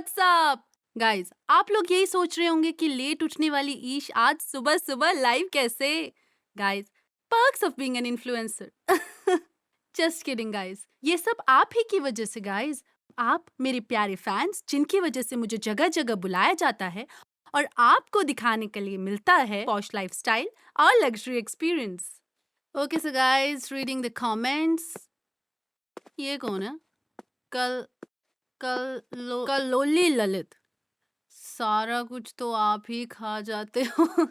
WhatsApp guys, आप लोग यही सोच रहे होंगे कि लेट उठने वाली ईश आज सुबह सुबह लाइव कैसे। Guys, perks of being an influencer. Just kidding guys, ये सब आप ही की वजह से गाइस। आप मेरे प्यारे फैंस, जिनकी वजह से मुझे जगह जगह बुलाया जाता है और आपको दिखाने के लिए मिलता है पॉश लाइफस्टाइल और luxury experience. Okay so guys, reading the comments. ये कौन है? कल कलोली ललित, सारा कुछ तो आप ही खा जाते हो।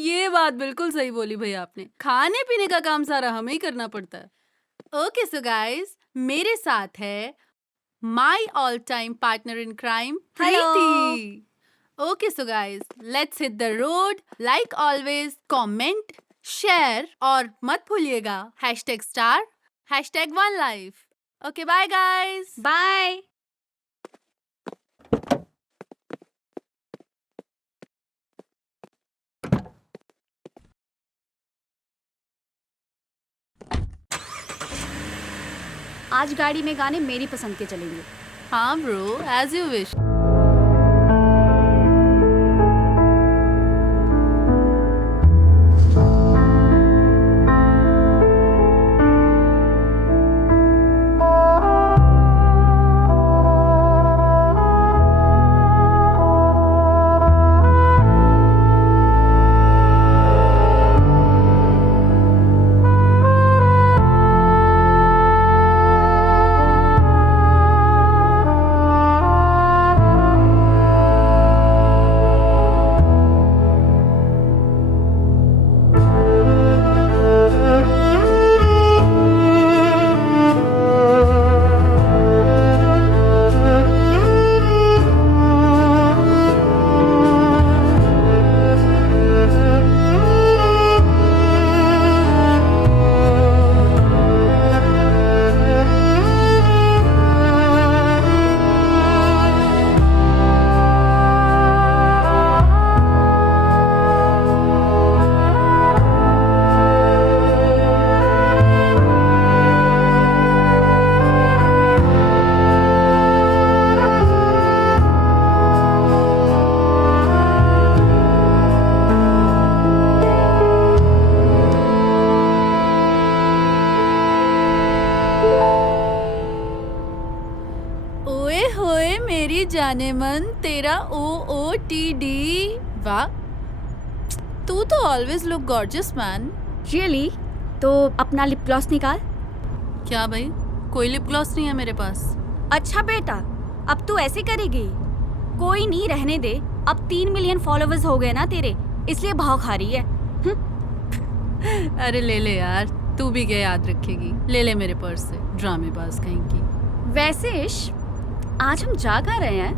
ये बात बिल्कुल सही बोली भैया आपने, खाने पीने का काम सारा हमें ही करना पड़ता है। ओके सो गाइस, मेरे साथ है my all time partner in crime Preeti. Okay so guys, let's hit the road. Like always, comment, share और मत भूलिएगा #star #1life। Okay bye guys, bye. आज गाड़ी में गाने मेरी पसंद के चलेंगे। हाँ ब्रो, एज यू विश। ओए होए मेरी जाने मन, तेरा OOTD। वाह, तू तो always look gorgeous man. Really? तो अपना लिप ग्लॉस निकाल। क्या भाई, कोई लिप ग्लॉस नहीं है मेरे पास। अच्छा बेटा, अब तू ऐसे करेगी? कोई नहीं, रहने दे। अब 3 मिलियन फॉलोवर्स हो गए ना तेरे, इसलिए भाव खा रही है। अरे ले ले यार, तू भी क्या याद रखेगी। ले ले मेरे पर्स से, ड्रामेबाज कहीं की। वैसे इश, आज हम जा कहाँ रहे हैं?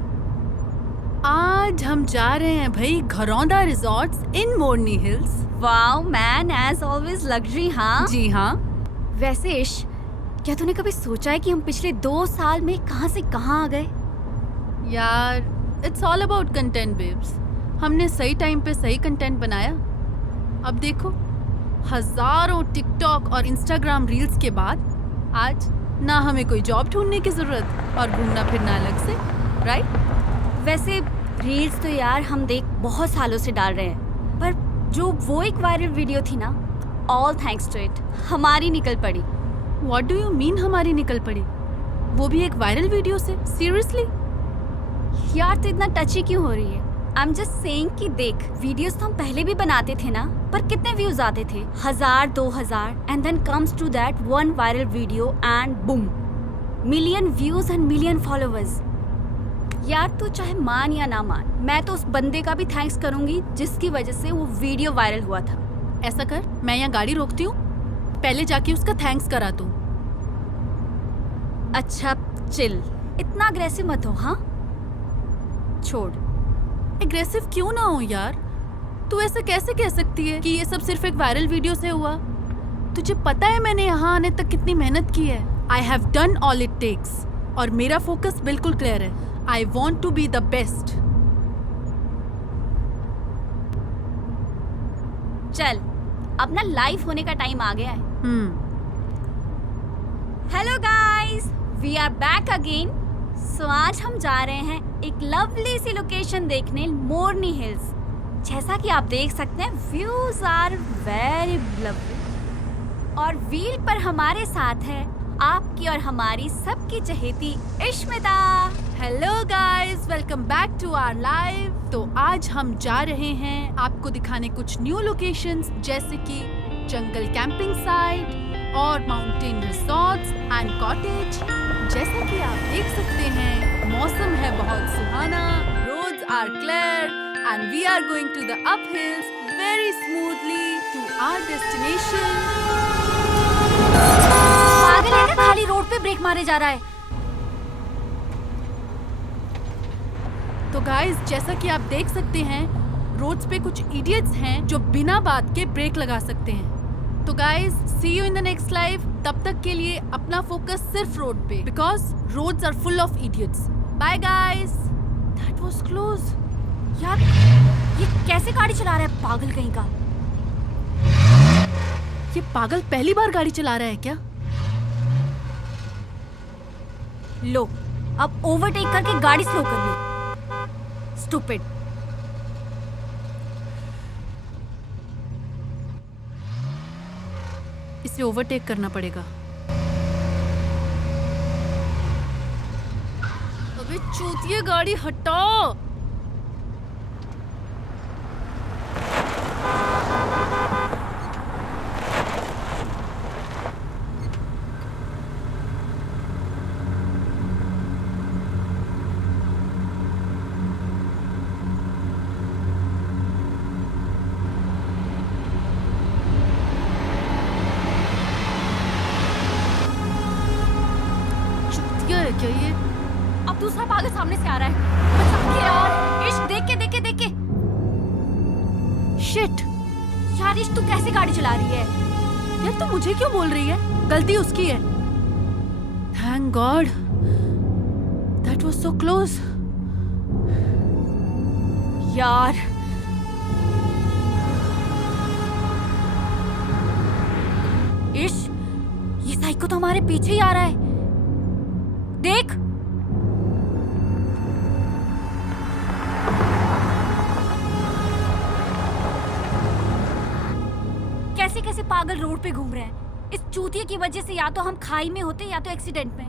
आज हम जा रहे हैं भाई Gharonda resorts in Morni hills. Wow man, as always luxury. हाँ जी हाँ। वैसे इश, क्या तूने कभी सोचा है कि हम पिछले 2 साल में कहाँ से कहाँ आ गए? यार, it's all about content babes. हमने सही टाइम पे सही कंटेंट बनाया। अब देखो, हजारों टिकटॉक और इंस्टाग्राम रील्स के बाद आज ना हमें कोई जॉब ढूंढने की जरूरत और घूमना फिरना अलग से, राइट? वैसे रील्स तो यार हम देख बहुत सालों से डाल रहे हैं, पर जो वो एक वायरल वीडियो थी ना, ऑल थैंक्स टू इट, हमारी निकल पड़ी। व्हाट डू यू मीन हमारी निकल पड़ी? वो भी एक वायरल वीडियो से? सीरियसली? यार तो इतना टची क्यों हो रही है? आई एम जस्ट सेइंग कि देख, वीडियोस तो हम पहले भी बनाते थे ना, पर कितने व्यूज आते थे? 1000, 2000, and then comes to that one viral video and boom, million views and million followers. यार तू चाहे मान या ना मान, मैं तो उस बंदे का भी थैंक्स करूंगी जिसकी वजह से वो वीडियो वायरल हुआ था। ऐसा कर, मैं यहाँ गाड़ी रोकती हूँ, पहले जाके उसका थैंक्स करा तू। अच्छा चिल, इतना अग्रेसिव मत हो। हाँ छोड़। एग्रेसिव क्यों ना हो यार? तू ऐसे कैसे कह सकती है कि ये सब सिर्फ एक वायरल वीडियो से हुआ? तुझे पता है मैंने यहाँ आने तक कितनी मेहनत की है। I have done all it takes और मेरा फोकस बिल्कुल क्लियर है। I want to be the best. चल, अपना लाइव होने का टाइम आ गया है। Hello guys, we are back again. So आज हम जा रहे हैं एक लवली सी लोकेशन देखने, मोरनी हिल्स। जैसा कि आप देख सकते हैं, व्यूज आर वेरी लवली। और व्हील पर हमारे साथ है आपकी और हमारी सबकी चहेती Ishmita. Hello guys, welcome back to our live. तो आज हम जा रहे हैं आपको दिखाने कुछ न्यू लोकेशंस, जैसे कि जंगल कैंपिंग साइट और माउंटेन रिसॉर्ट्स एंड कॉटेज। जैसा कि आप देख सकते हैं, मौसम है बहुत सुहाना, roads are clear and we are going to the up hills very smoothly to our destination. पागल है क्या? खाली रोड पे ब्रेक मारे जा रहा है। तो गाइस, जैसा कि आप देख सकते हैं, रोड्स पे कुछ इडियट्स हैं जो बिना बात के ब्रेक लगा सकते हैं। तो guys, see you in the next life. तब तक के लिए अपना फोकस सिर्फ रोड पे, because roads are full of idiots. Bye guys. That was close. यार, ये कैसे गाड़ी चला रहा है पागल कहीं का? ये पागल पहली बार गाड़ी चला रहा है क्या? लो, अब ओवरटेक करके गाड़ी स्लो कर ली। स्टूपिड। इसे ओवरटेक करना पड़ेगा। अबे चूतिए, गाड़ी हटाओ। चूतिया है क्या ये? अब दूसरा पागल सामने से आ रहा है। बचा के यार। इश्क, देख के। शिट यार इश्क, तू कैसे गाड़ी चला रही है? यार, तू मुझे क्यों बोल रही है? गलती उसकी है। Thank God, that was so close. यार इश्क, ये साइको तो हमारे पीछे ही आ रहा है। देख, कैसे कैसे पागल रोड पे घूम रहे हैं। इस चूतिए की वजह से या तो हम खाई में होते या तो एक्सीडेंट में।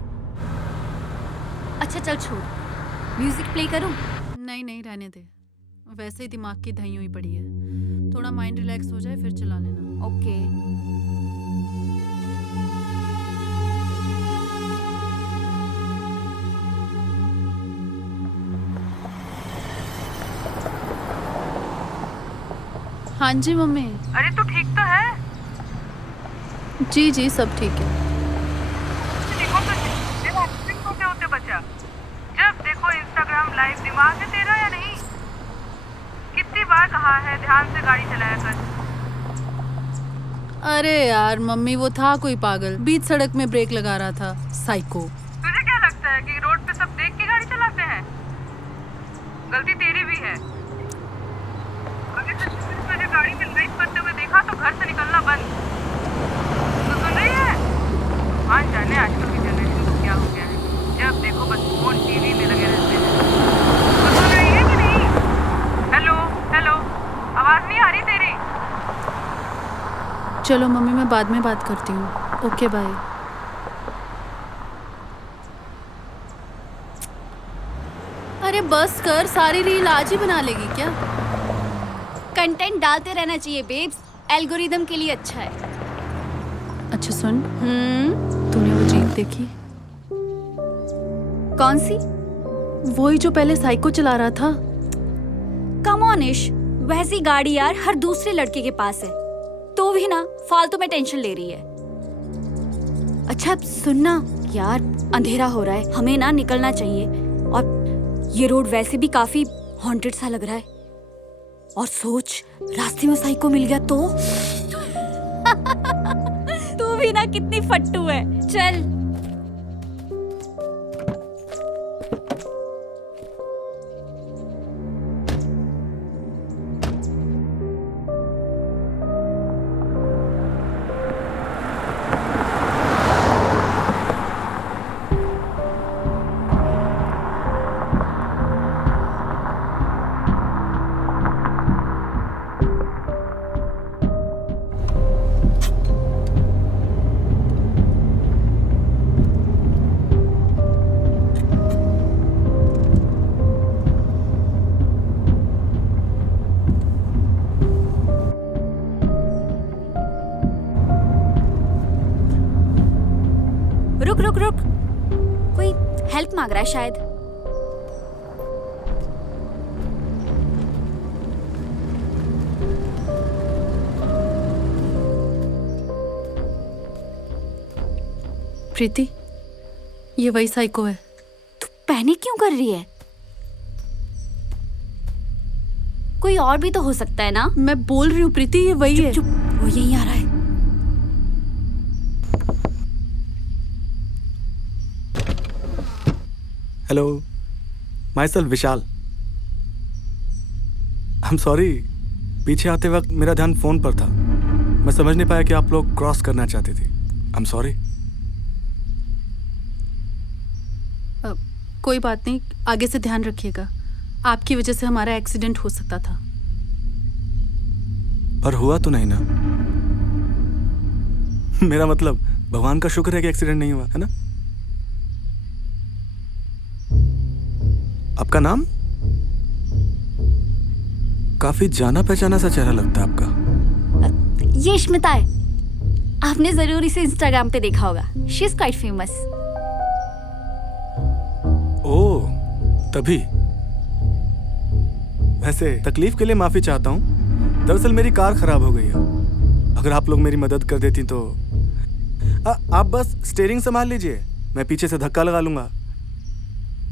अच्छा चल छोड़, म्यूजिक प्ले करूं? नहीं, रहने दे। वैसे ही दिमाग की दही हुई पड़ी है। थोड़ा माइंड रिलैक्स हो जाए फिर चला लेना। ओके। हाँ जी मम्मी। अरे तू ठीक तो है? जी सब ठीक है। देखो तो तेरा एक्सीडेंट होते होते बचा। जब देखो इंस्टाग्राम लाइव। दिमाग है तेरा या नहीं? कितनी बार कहा है ध्यान से गाड़ी चलाया कर। अरे यार मम्मी, वो था कोई पागल, बीच सड़क में ब्रेक लगा रहा था। साइको। तुझे क्या लगता है कि रोड पे सब देख के गाड़ी चलाते हैं? गलती तेरी भी है। अगर तुझे गाड़ी में लाइट करते हुए देखा तो घर से निकलना बंद। तो सुन रही है? मान जाने आजकल की जनरेशन को क्या हो गया है। जब देखो बस फोन टीवी में लगे रहते हैं। तो सुन रही है कि नहीं? हेलो, आवाज नहीं आ रही तेरी? चलो मम्मी, मैं बाद में बात करती हूँ। Okay bye. अरे बस कर, सारी रील आज ही बना लेगी क्या? कंटेंट डालते रहना चाहिए बेब्स, एल्गोरिदम के लिए अच्छा है। अच्छा सुन, तूने वो जीप देखी? कौन सी? वही जो पहले साइको चला रहा था। कम ऑन इश, वैसी गाड़ी यार हर दूसरे लड़के के पास है। तो भी ना फालतू में टेंशन ले रही है। अच्छा अब सुनना यार, अंधेरा हो रहा है, हमें ना निकलना चाहिए। और ये रोड वैसे भी काफी हॉन्टेड सा लग रहा है। और सोच, रास्ते में साइको मिल गया तो तू भी ना कितनी फट्टू है। चल। कोई हेल्प मांग रहा है शायद। प्रीति, ये वही साइको है। तू पैनिक क्यों कर रही है? कोई और भी तो हो सकता है ना। मैं बोल रही हूँ प्रीति, ये वही है। चुप, वो यहीं आ रहा है। Hello, my self Vishal. I am sorry, पीछे आते वक्त मेरा ध्यान फोन पर था। मैं समझ नहीं पाया कि आप लोग क्रॉस करना चाहती थी। I am sorry. कोई बात नहीं, आगे से ध्यान रखिएगा। आपकी वजह से हमारा एक्सीडेंट हो सकता था। पर हुआ तो नहीं ना? मेरा मतलब भगवान का शुक्र है कि एक्सीडेंट नहीं हुआ, है ना? आपका नाम? काफी जाना पहचाना सा चेहरा लगता है आपका। ये स्मिता है। आपने जरूर इसे इंस्टाग्राम पे देखा होगा। She is quite famous. Oh, तभी। वैसे तकलीफ के लिए माफी चाहता हूँ। दरअसल मेरी कार खराब हो गई है। अगर आप लोग मेरी मदद कर देती तो। आप बस स्टीयरिंग संभाल लीजिए, मैं पीछे से धक्का लगा लूंगा।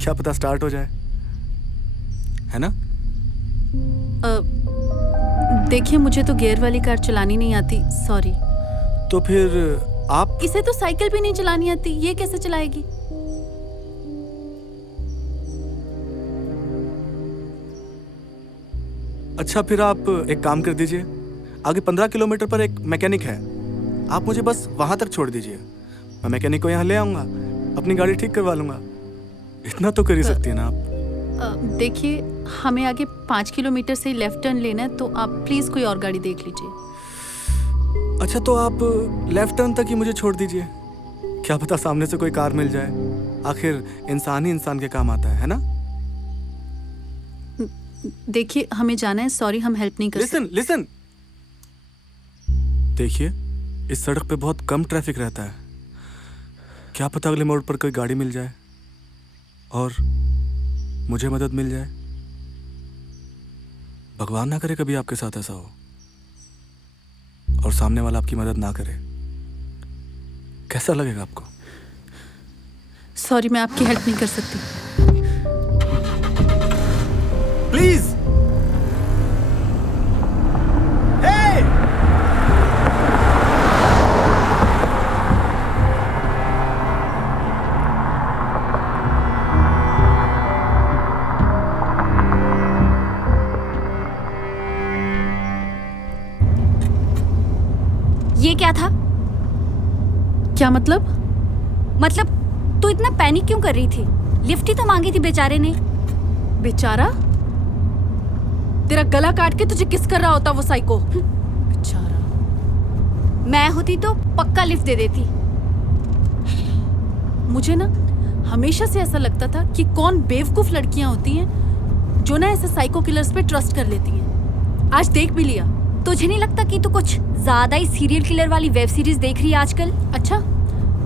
क्या पता स्टार्ट हो जाए, है ना? देखिए, मुझे तो गियर वाली कार चलानी नहीं आती, सॉरी। तो फिर आप। इसे तो साइकिल भी नहीं चलानी आती, ये कैसे चलाएगी? अच्छा, फिर आप एक काम कर दीजिए। आगे 15 किलोमीटर पर एक मैकेनिक है, आप मुझे बस वहां तक छोड़ दीजिए। मैं मैकेनिक को यहाँ ले आऊंगा, अपनी गाड़ी ठीक करवा लूंगा। इतना तो कर ही सकती है ना आप? देखिए, हमें आगे 5 किलोमीटर से लेफ्ट टर्न लेना है, तो आप प्लीज कोई और गाड़ी देख लीजिए। अच्छा, तो आप लेफ्ट टर्न तक ही मुझे छोड़ दीजिए। क्या पता सामने से कोई कार मिल जाए। आखिर इंसान ही इंसान के काम आता है ना? देखिए, हमें जाना है, सॉरी, हम हेल्प नहीं कर सकते। लिसन। देखिए, इस सड़क पे बहुत कम ट्रैफिक रहता है। क्या पता अगले मोड़ पर कोई गाड़ी मिल जाए और मुझे मदद मिल जाए। भगवान ना करे कभी आपके साथ ऐसा हो और सामने वाला आपकी मदद ना करे। कैसा लगेगा आपको? सॉरी, मैं आपकी हेल्प नहीं कर सकती। प्लीज। ये क्या था? क्या मतलब? मतलब तू इतना पैनिक क्यों कर रही थी? लिफ्ट ही तो मांगी थी बेचारे ने। बेचारा? तेरा गला काट के तुझे किस कर रहा होता वो साइको? बेचारा। मैं होती तो पक्का लिफ्ट दे देती। मुझे ना हमेशा से ऐसा लगता था कि कौन बेवकूफ लड़कियां होती हैं जो ना ऐसे साइको किलर्स पे ट्रस्ट कर लेती हैं। आज देख भी लिया। तुझे नहीं लगता कि तू कुछ ज्यादा ही सीरियल किलर वाली वेब सीरीज देख रही है आजकल? अच्छा,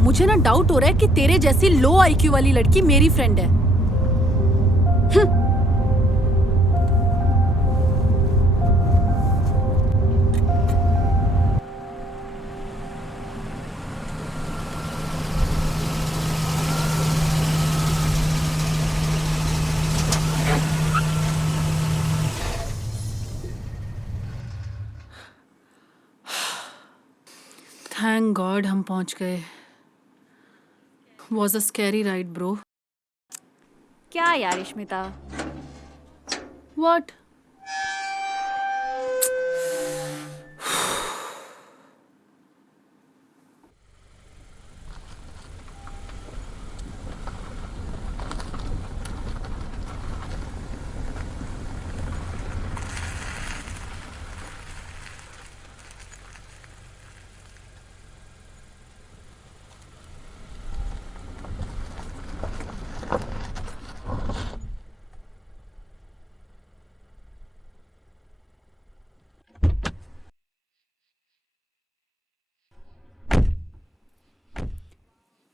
मुझे ना डाउट हो रहा है कि तेरे जैसी लो आईक्यू वाली लड़की मेरी फ्रेंड है। थैंक गॉड हम पहुंच गए। Was a scary ride, bro. क्या यार Smita, What?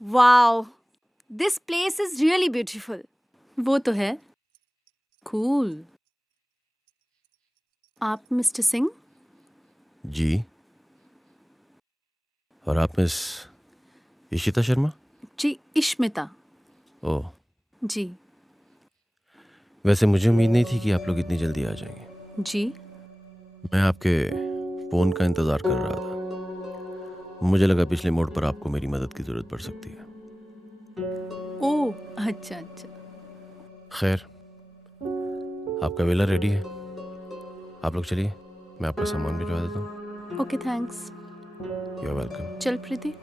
Wow, This place is really beautiful. वो तो है. Cool. आप मिस्टर सिंह? जी. और आप मिस इशिता शर्मा? जी, इश्मिता. ओह, जी. वैसे मुझे उम्मीद नहीं थी कि आप लोग इतनी जल्दी आ जाएंगे. जी. मैं आपके फ़ोन का इंतज़ार कर रहा था. मुझे लगा पिछले मोड़ पर आपको मेरी मदद की ज़रूरत पड़ सकती है. ओह, अच्छा अच्छा. खैर, आपका वेला रेडी है. आप लोग चलिए, मैं आपका सामान भिजवा देता हूँ. Okay, thanks. You are welcome. चल Preeti.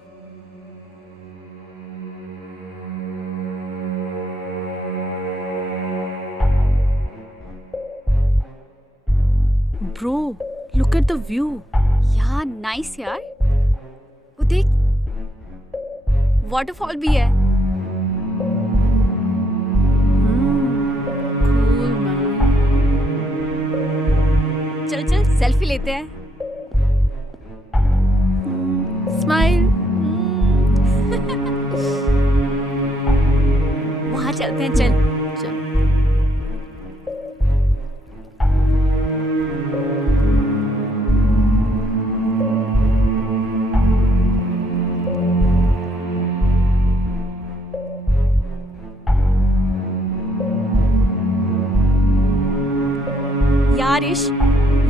Bro, look at the view. यार नाइस यार. वो देख, वाटरफॉल भी है. Cool man. चल चल सेल्फी लेते हैं. Smile. वहाँ चलते हैं. चल. चल. यार इश,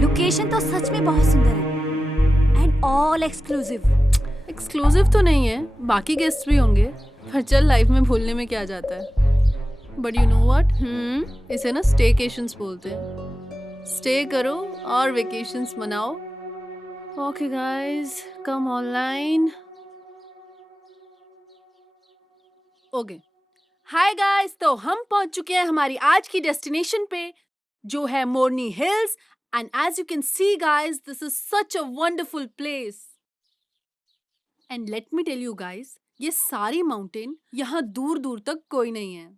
लोकेशन तो सच में बहुत सुंदर है. And all exclusive. एक्सक्लूसिव तो नहीं है, बाकी गेस्ट भी होंगे, पर चल लाइफ में भूलने में क्या जाता है. बट यू नो व्हाट, इसे ना स्टेकेशंस बोलते हैं. स्टे करो और वेकेशंस मनाओ. ओके गाइस, कम ऑनलाइन. ओके. हाय गाइस, तो हम पहुंच चुके हैं हमारी आज की डेस्टिनेशन पे, जो है Morni hills. And as you can see guys, this is such a wonderful place. And let me tell you guys, ये सारी माउंटेन यहाँ दूर दूर तक कोई नहीं है.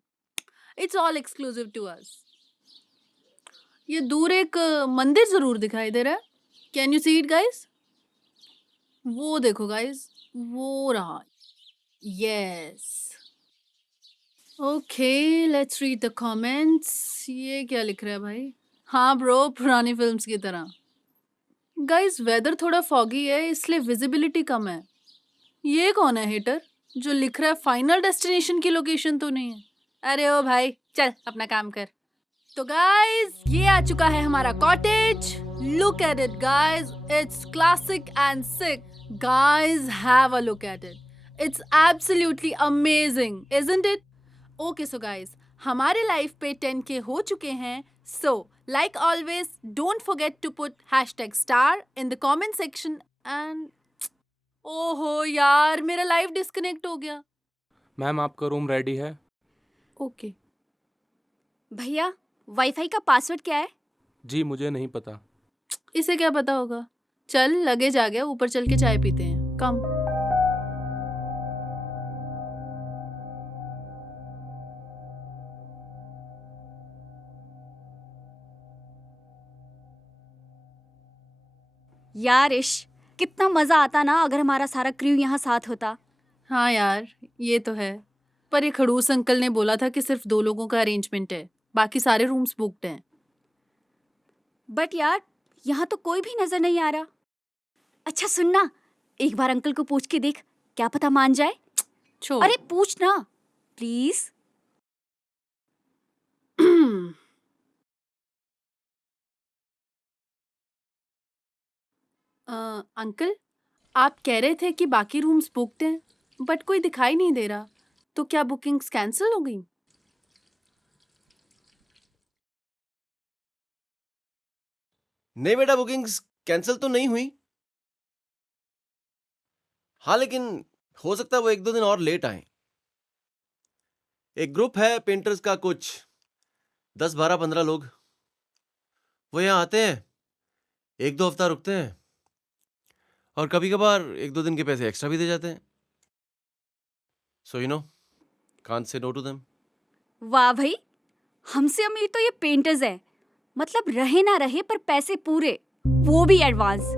It's all exclusive to us. ये दूर एक मंदिर जरूर दिखाई दे रहा है. Can you see it guys? वो देखो गाइस, वो रहा. Yes. Okay, let's read the comments. ये क्या लिख रहा है भाई? हाँ ब्रो, पुरानी फिल्म्स की तरह. गाइस, वेदर थोड़ा फॉगी है, इसलिए विजिबिलिटी कम है. ये कौन है हेटर जो लिख रहा है फाइनल डेस्टिनेशन की लोकेशन तो नहीं है? अरे ओ भाई, चल अपना काम कर. तो गाइस, ये आ चुका है हमारा cottage. Look at it guys, it's classic and sick. Guys, have a look at it. It's absolutely amazing, isn't it? Okay so guys, हमारे लाइफ पे 10K हो चुके हैं. So like always, don't forget to put #star in the comment section. And ओहो यार, मेरा live disconnect हो गया. मैम, आपका रूम रेडी है. ओके. भैया, वाईफाई का पासवर्ड क्या है? जी, मुझे नहीं पता. इसे क्या पता होगा. चल, लगेज आ गया, ऊपर चल के चाय पीते हैं. कम. यार इश, कितना मजा आता ना अगर हमारा सारा क्रू यहाँ साथ होता. हाँ यार, ये तो है. पर ये खड़ूस अंकल ने बोला था कि सिर्फ 2 लोगों का अरेंजमेंट है, बाकी सारे रूम्स बुक्ड हैं. बट यार, यहाँ तो कोई भी नजर नहीं आ रहा. अच्छा सुनना, एक बार अंकल को पूछ के देख, क्या पता मान जाए. छोड़. अरे पूछ ना प्लीज. अंकल, आप कह रहे थे कि बाकी रूम्स बुक्ड हैं, बट कोई दिखाई नहीं दे रहा. तो क्या बुकिंग्स कैंसिल हो गई? नहीं बेटा, बुकिंग्स कैंसिल तो नहीं हुई. हाँ, लेकिन हो सकता है वो 1-2 दिन और लेट आए. एक ग्रुप है पेंटर्स का, कुछ 10, 12, 15 लोग. वो यहाँ आते हैं, 1-2 हफ्ता रुकते हैं, और कभी कभार 1-2 दिन के पैसे एक्स्ट्रा भी दे जाते हैं. So you know, can't say no to them. वाह भाई, हमसे अमीर तो ये पेंटर्स है. मतलब रहे ना रहे पर पैसे पूरे, वो भी एडवांस.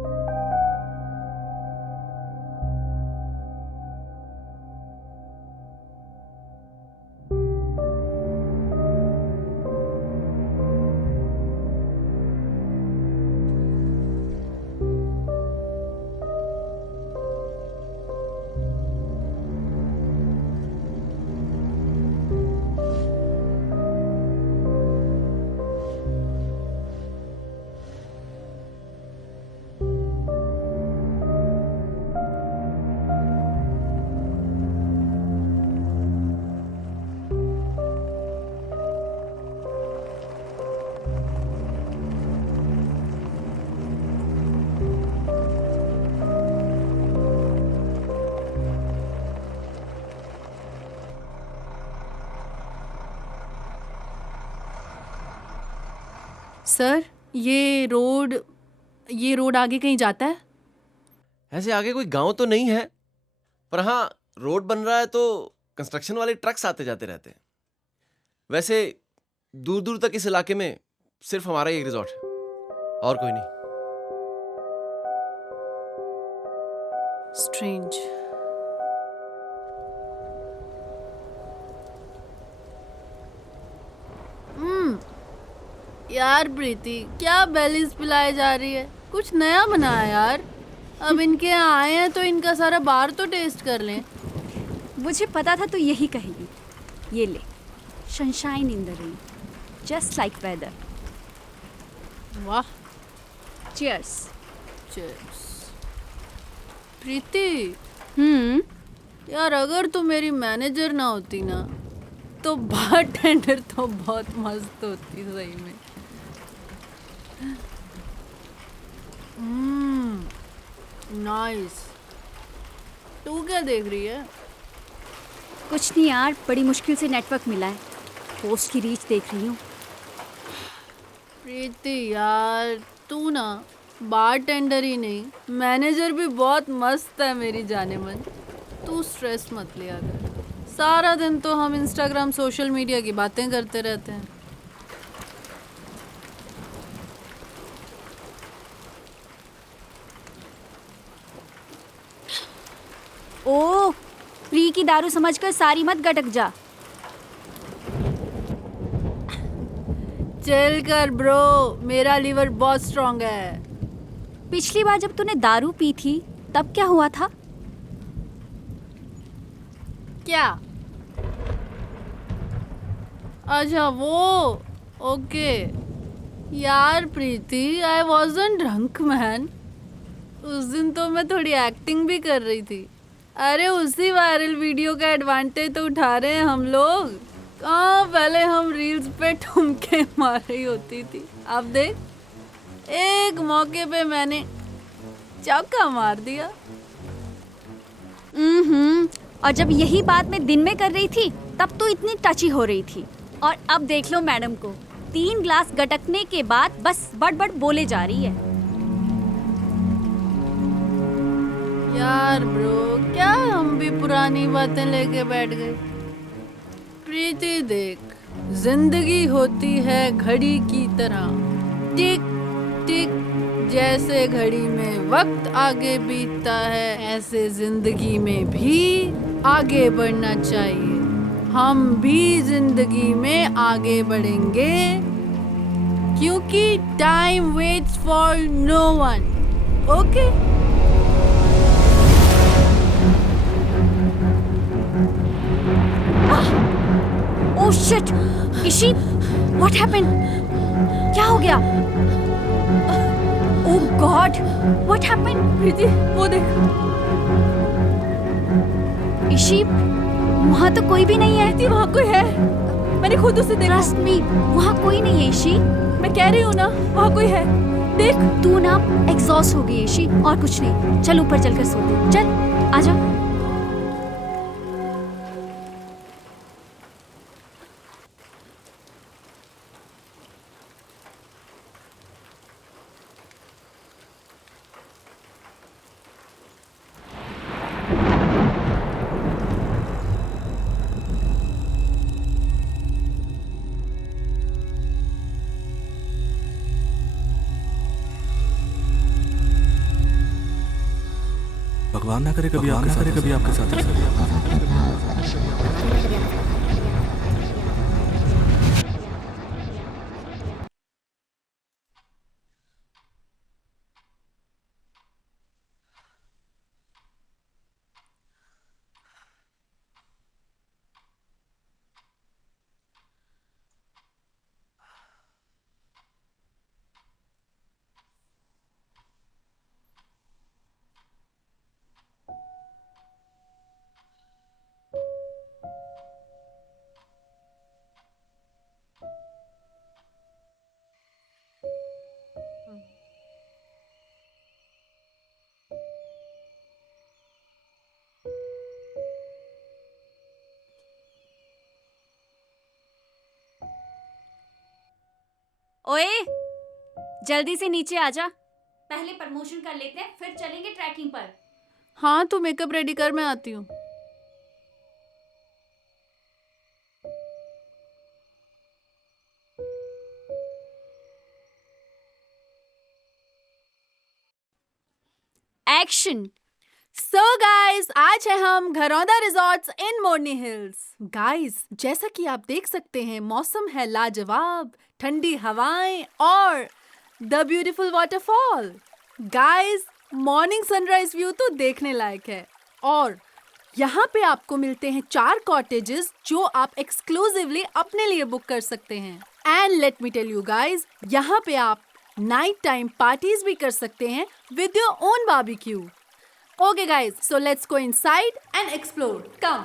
सर ये रोड आगे कहीं जाता है? ऐसे आगे कोई गांव तो नहीं है, पर हाँ रोड बन रहा है तो कंस्ट्रक्शन वाले ट्रक्स आते जाते रहते हैं। वैसे दूर दूर तक इस इलाके में सिर्फ हमारा ही एक रिजॉर्ट है, और कोई नहीं। स्ट्रेंज। यार प्रीति, क्या बेलीज पिलाई जा रही है? कुछ नया बनाया यार। अब इनके यहाँ आए हैं तो इनका सारा बार तो टेस्ट कर लें। मुझे पता था तू यही कहेगी। ये ले, sunshine in the rain, just like weather. वाह। चीयर्स। चीयर्स। प्रीति हम्म। यार, अगर तू मेरी मैनेजर ना होती ना तो बारटेंडर तो बहुत मस्त होती सही में। नाइस। तू क्या देख रही है? कुछ नहीं यार, बड़ी मुश्किल से नेटवर्क मिला है, पोस्ट की रीच देख रही हूँ। प्रीति यार, तू ना बारटेंडर ही नहीं, मैनेजर भी बहुत मस्त है मेरी जाने मन। तू स्ट्रेस मत लिया कर। सारा दिन तो हम इंस्टाग्राम सोशल मीडिया की बातें करते रहते हैं। ओ, प्री की दारू समझकर सारी मत गटक जा। चिल कर ब्रो, मेरा लीवर बहुत स्ट्रांग है। पिछली बार जब तूने दारू पी थी तब क्या हुआ था? क्या? अच्छा वो, ओके। यार प्रीति, आई वॉजंट ड्रंक मैन। उस दिन तो मैं थोड़ी एक्टिंग भी कर रही थी। अरे उसी वायरल वीडियो का एडवांटेज तो उठा रहे हैं हम लोग। कहाँ पहले हम रील्स पे ठुमके मार रही होती थी, अब देख एक मौके पे मैंने चौका मार दिया। और जब यही बात मैं दिन में कर रही थी तब तो इतनी टची हो रही थी, और अब देख लो मैडम को, 3 ग्लास गटकने के बाद बस बड़ बोले जा रही है। यार ब्रो, क्या हम भी पुरानी बातें लेके बैठ गए? प्रीति देख, जिंदगी होती है घड़ी की तरह, टिक टिक। जैसे घड़ी में वक्त आगे बीतता है, ऐसे जिंदगी में भी आगे बढ़ना चाहिए। हम भी जिंदगी में आगे बढ़ेंगे, क्योंकि time waits for no one. Okay? Oh shit, Ishi, what happened? क्या हो गया? Oh god, what happened? Preeti, वो देख। इशी, वहाँ तो कोई भी नहीं है। प्रीति, वहाँ कोई है, मैंने खुद उसे देखा। ट्रस्ट मी, वहाँ कोई नहीं है इशी। मैं कह रही हूँ ना, वहाँ कोई है, देख। तू ना एग्जॉस्ट हो गई इशी, और कुछ नहीं। चल ऊपर चलकर सोते, चल आजा। भगवान ना करे कभी आपके साथ ऐसा। ओए, जल्दी से नीचे आ जा। पहले प्रमोशन कर लेते हैं, फिर चलेंगे ट्रैकिंग पर। हाँ, तू मेकअप रेडी कर, मैं आती हूँ। एक्शन। सो गाइस, आज है हम घरौंदा resorts in Morni hills. Guys, जैसा कि आप देख सकते हैं, मौसम है लाजवाब, ठंडी हवाएं और the beautiful waterfall. Guys, morning sunrise view तो देखने लायक है। और यहाँ पे आपको मिलते हैं 4 कॉटेजेस जो आप एक्सक्लूसिवली अपने लिए बुक कर सकते हैं। And let me tell you guys, यहाँ पे आप नाइट टाइम पार्टीज भी कर सकते हैं with your own barbecue. Okay guys, so let's go inside and explore. Come.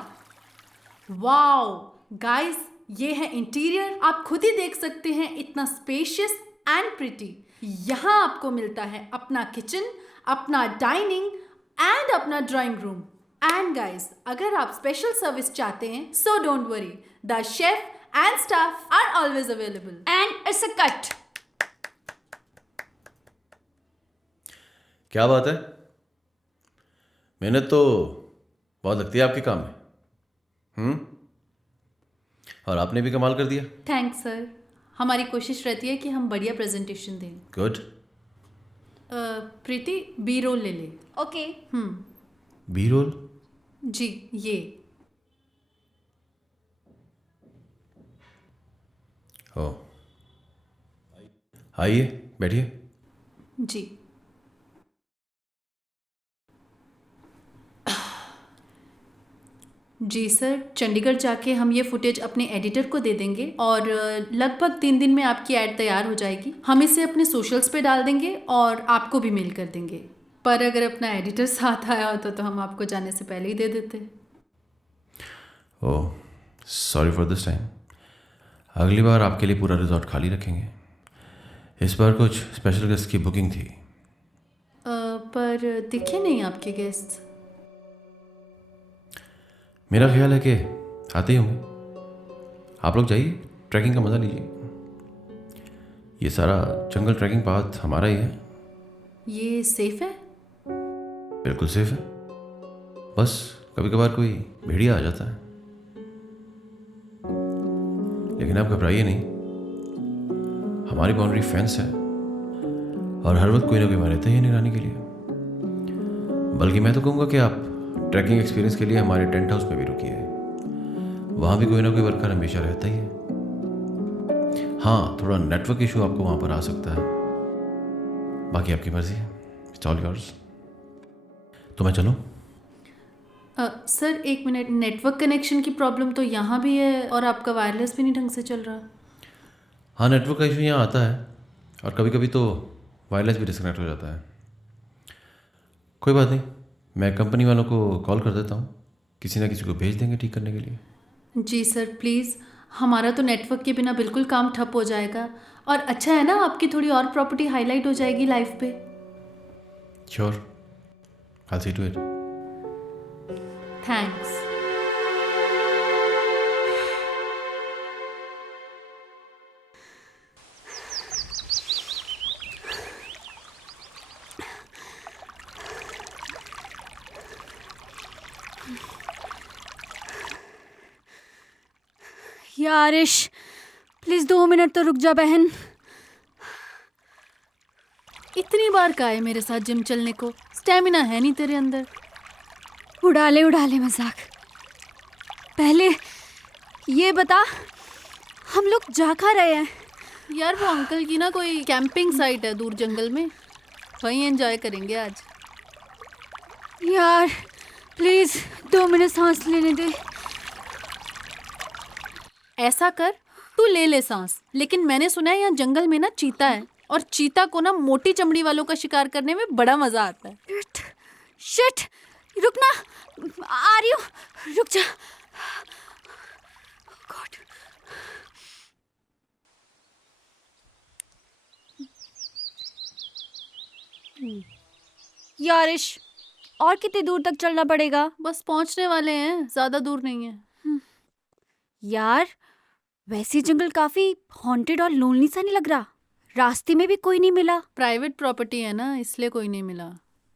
Wow, guys, ये है इंटीरियर। आप खुद ही देख सकते हैं, इतना स्पेशियस एंड प्रिटी। यहाँ आपको मिलता है अपना किचन, अपना डाइनिंग एंड अपना ड्राइंग रूम। एंड गाइस, अगर आप स्पेशल सर्विस चाहते हैं, so don't worry, the chef and staff are always available. And it's a cut. क्या बात है? मेहनत तो बहुत लगती है आपके काम में। और आपने भी कमाल कर दिया। थैंक्स सर, हमारी कोशिश रहती है कि हम बढ़िया प्रेजेंटेशन दें। गुड। प्रीति, बी रोल ले ले। ओके। B role? जी, ये। ओ, आइए बैठिए। जी। जी सर, चंडीगढ़ जाके हम ये फुटेज अपने एडिटर को दे देंगे और लगभग 3 दिन में आपकी ऐड तैयार हो जाएगी। हम इसे अपने सोशल्स पे डाल देंगे और आपको भी मेल कर देंगे। पर अगर अपना एडिटर साथ आया होता तो हम आपको जाने से पहले ही दे देते। ओह, सॉरी फॉर दिस टाइम। अगली बार आपके लिए पूरा रिजॉर्ट खाली रखेंगे। इस बार कुछ स्पेशल गेस्ट की बुकिंग थी। पर दिखे नहीं आपके गेस्ट। मेरा ख्याल है कि आते ही होंगे। आप लोग जाइए, ट्रैकिंग का मज़ा लीजिए। ये सारा जंगल ट्रैकिंग पाथ हमारा ही है। ये सेफ है? बिल्कुल सेफ है, बस कभी कभार कोई भेड़िया आ जाता है। लेकिन आप घबराइए नहीं, हमारी बाउंड्री फेंस है और हर वक्त कोई ना कोई वहाँ रहता ही है निगरानी के लिए। बल्कि मैं तो कहूँगा कि आप ट्रैकिंग एक्सपीरियंस के लिए हमारे टेंट हाउस में भी रुकिए। वहाँ भी कोई ना कोई वर्कर हमेशा रहता ही है। हाँ, थोड़ा नेटवर्क इशू आपको वहाँ पर आ सकता है, बाकी आपकी मर्जी है। It's all yours. तो मैं चलूँ? सर एक मिनट, नेटवर्क कनेक्शन की प्रॉब्लम तो यहाँ भी है और आपका वायरलेस भी नहीं ढंग से चल रहा। हाँ, नेटवर्क का इशू यहाँ आता है और कभी कभी तो वायरलेस भी डिस्कनेक्ट हो जाता है। कोई बात नहीं, मैं कंपनी वालों को कॉल कर देता हूँ, किसी ना किसी को भेज देंगे ठीक करने के लिए। जी सर प्लीज़, हमारा तो नेटवर्क के बिना बिल्कुल काम ठप हो जाएगा। और अच्छा है ना, आपकी थोड़ी और प्रॉपर्टी हाईलाइट हो जाएगी लाइव पे। Sure, I see to it. Thanks. यारिश, प्लीज 2 मिनट तो रुक जा बहन। इतनी बार का है मेरे साथ जिम चलने को, स्टेमिना है नहीं तेरे अंदर। उड़ा ले मजाक। पहले ये बता, हम लोग जा कहाँ रहे हैं? यार वो अंकल की ना कोई कैंपिंग साइट है दूर जंगल में, वहीं एंजॉय करेंगे आज। यार प्लीज 2 मिनट सांस लेने दे। ऐसा कर, तू ले ले सांस, लेकिन मैंने सुना है यहाँ जंगल में ना चीता है और चीता को ना मोटी चमड़ी वालों का शिकार करने में बड़ा मजा आता है। शिट, रुक ना, आ रही हूँ, रुक जा। गॉड। यारिश, और कितनी दूर तक चलना पड़ेगा? बस पहुंचने वाले हैं, ज्यादा दूर नहीं है। यार वैसे जंगल काफी हॉन्टेड और लोनली सा नहीं लग रहा? रास्ते में भी कोई नहीं मिला? प्राइवेट प्रॉपर्टी है ना, इसलिए कोई नहीं मिला।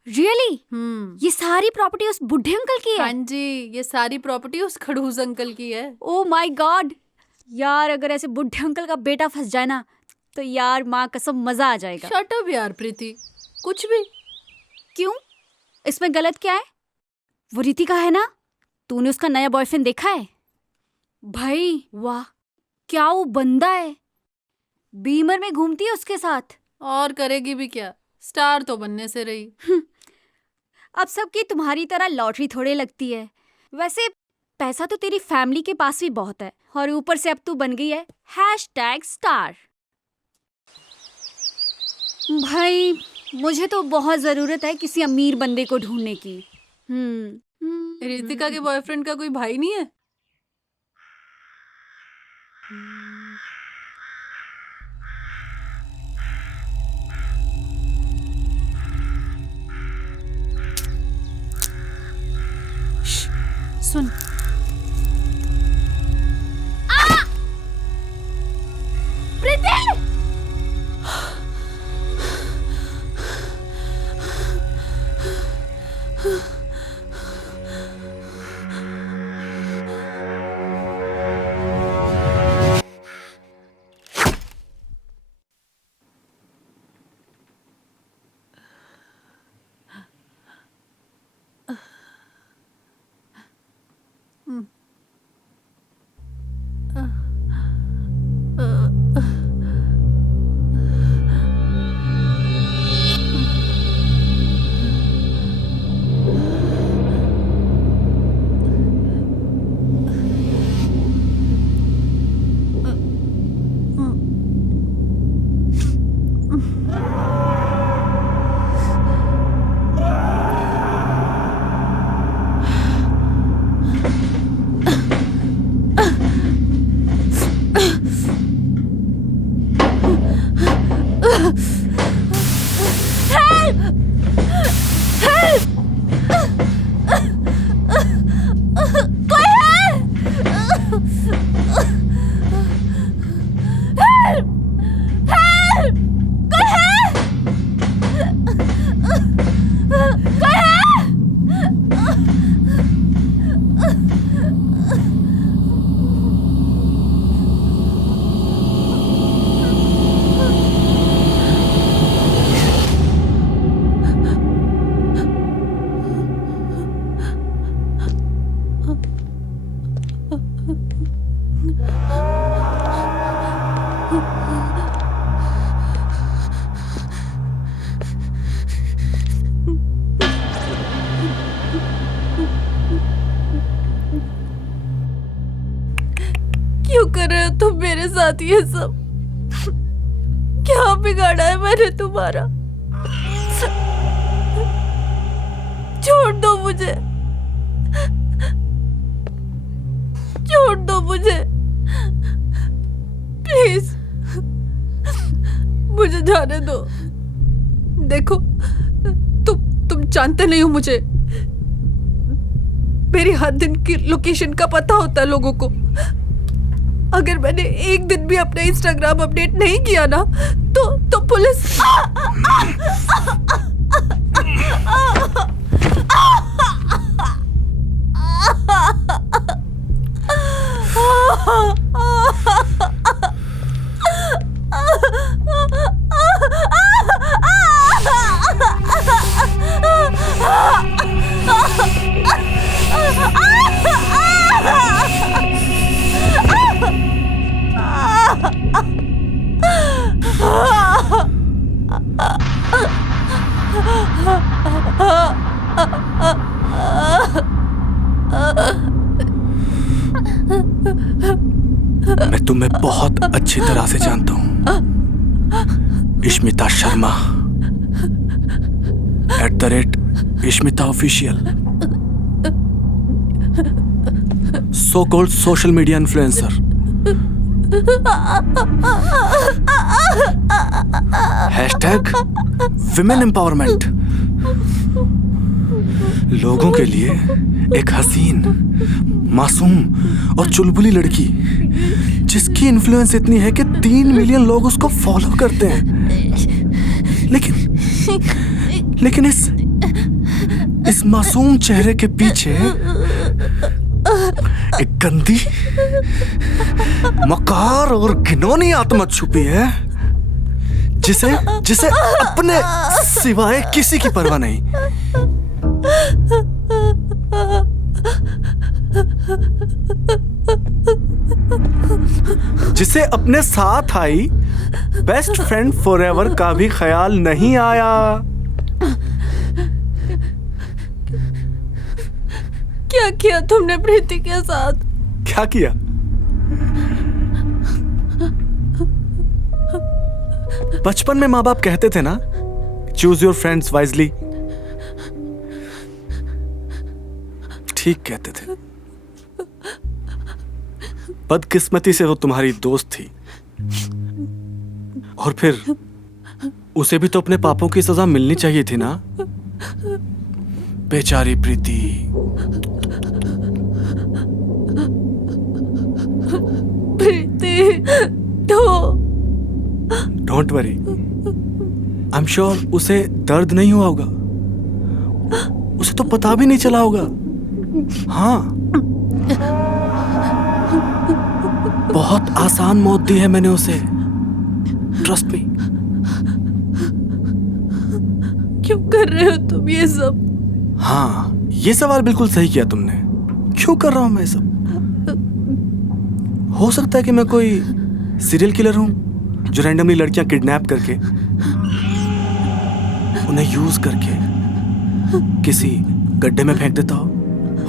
रियली? हम्म। ये सारी प्रॉपर्टी उस बुढ़े अंकल की हाँ है? जी, ये सारी प्रॉपर्टी उस खड़ूस अंकल की है। ओ माय गॉड यार, अगर ऐसे बुढ़े अंकल का बेटा फंस जाए ना तो यार माँ कसम मजा आ जाएगा। शट अप यार प्रीति, कुछ भी। क्यों? इसमें गलत क्या है? वो रीति का है ना? तूने उसका नया बॉयफ्रेंड देखा है? भाई वाह, क्या वो बंदा है। बीमर में घूमती है उसके साथ। और करेगी भी क्या, स्टार तो बनने से रही। अब सबकी तुम्हारी तरह लॉटरी थोड़े लगती है। वैसे पैसा तो तेरी फैमिली के पास भी बहुत है, और ऊपर से अब तू बन गई है #स्टार। भाई मुझे तो बहुत जरूरत है किसी अमीर बंदे को ढूंढने की। रितिका के बॉयफ्रेंड का कोई भाई नहीं है? सुन, क्यों कर रहे हो तुम मेरे साथ ये सब? क्या बिगाड़ा है मैंने तुम्हारा? छोड़ दो मुझे, छोड़ दो मुझे प्लीज, मुझे जाने दो। देखो तुम जानते नहीं हो मुझे, मेरी हर दिन की लोकेशन का पता होता है लोगों को। अगर मैंने एक दिन भी अपना इंस्टाग्राम अपडेट नहीं किया ना तो पुलिस मैं तुम्हें बहुत अच्छी तरह से जानता हूं, Ishmita Sharma @Ishmita official, so called social media influencer, #women empowerment. लोगों के लिए एक हसीन, मासूम और चुलबुली लड़की जिसकी इन्फ्लुएंस इतनी है कि 3 मिलियन लोग उसको फॉलो करते हैं। लेकिन इस मासूम चेहरे के पीछे एक गंदी, मकार और घिनौनी आत्मा छुपी है जिसे अपने सिवाय किसी की परवाह नहीं। जिसे अपने साथ आई बेस्ट फ्रेंड फॉरएवर का भी ख्याल नहीं आया। क्या किया तुमने प्रीति के साथ? क्या किया? बचपन में माँ बाप कहते थे ना, चूज योर फ्रेंड्स वाइजली। ठीक कहते थे। बदकिस्मती से वो तुम्हारी दोस्त थी, और फिर उसे भी तो अपने पापों की सजा मिलनी चाहिए थी ना। बेचारी Preeti. Don't worry, I am sure उसे दर्द नहीं हुआ होगा, उसे तो पता भी नहीं चला होगा। हाँ, बहुत आसान मौत दी है मैंने उसे, ट्रस्ट मी। क्यों कर रहे हो तुम ये सब? हाँ, ये सवाल बिल्कुल सही किया तुमने। क्यों कर रहा हूं मैं ये सब? हो सकता है कि मैं कोई सीरियल किलर हूं जो रैंडमली लड़कियां किडनैप करके उन्हें यूज करके किसी गड्ढे में फेंक देता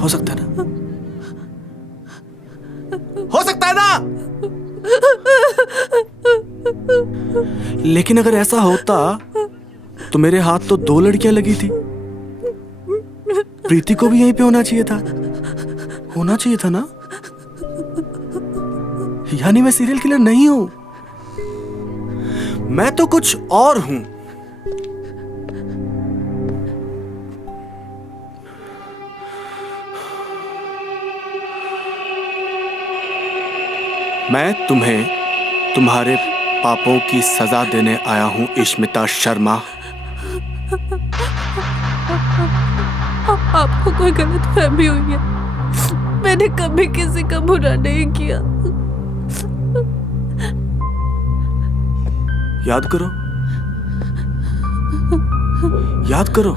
हो सकता है ना? हो सकता है ना? लेकिन अगर ऐसा होता तो मेरे हाथ तो 2 लड़कियां लगी थी। प्रीति को भी यहीं पे होना चाहिए था ना? यानी मैं सीरियल किलर नहीं हूं, मैं तो कुछ और हूं। मैं तुम्हें तुम्हारे पापों की सजा देने आया हूं, इश्मिता शर्मा। आपको कोई गलतफहमी हुई है। मैंने कभी किसी का बुरा नहीं किया। याद करो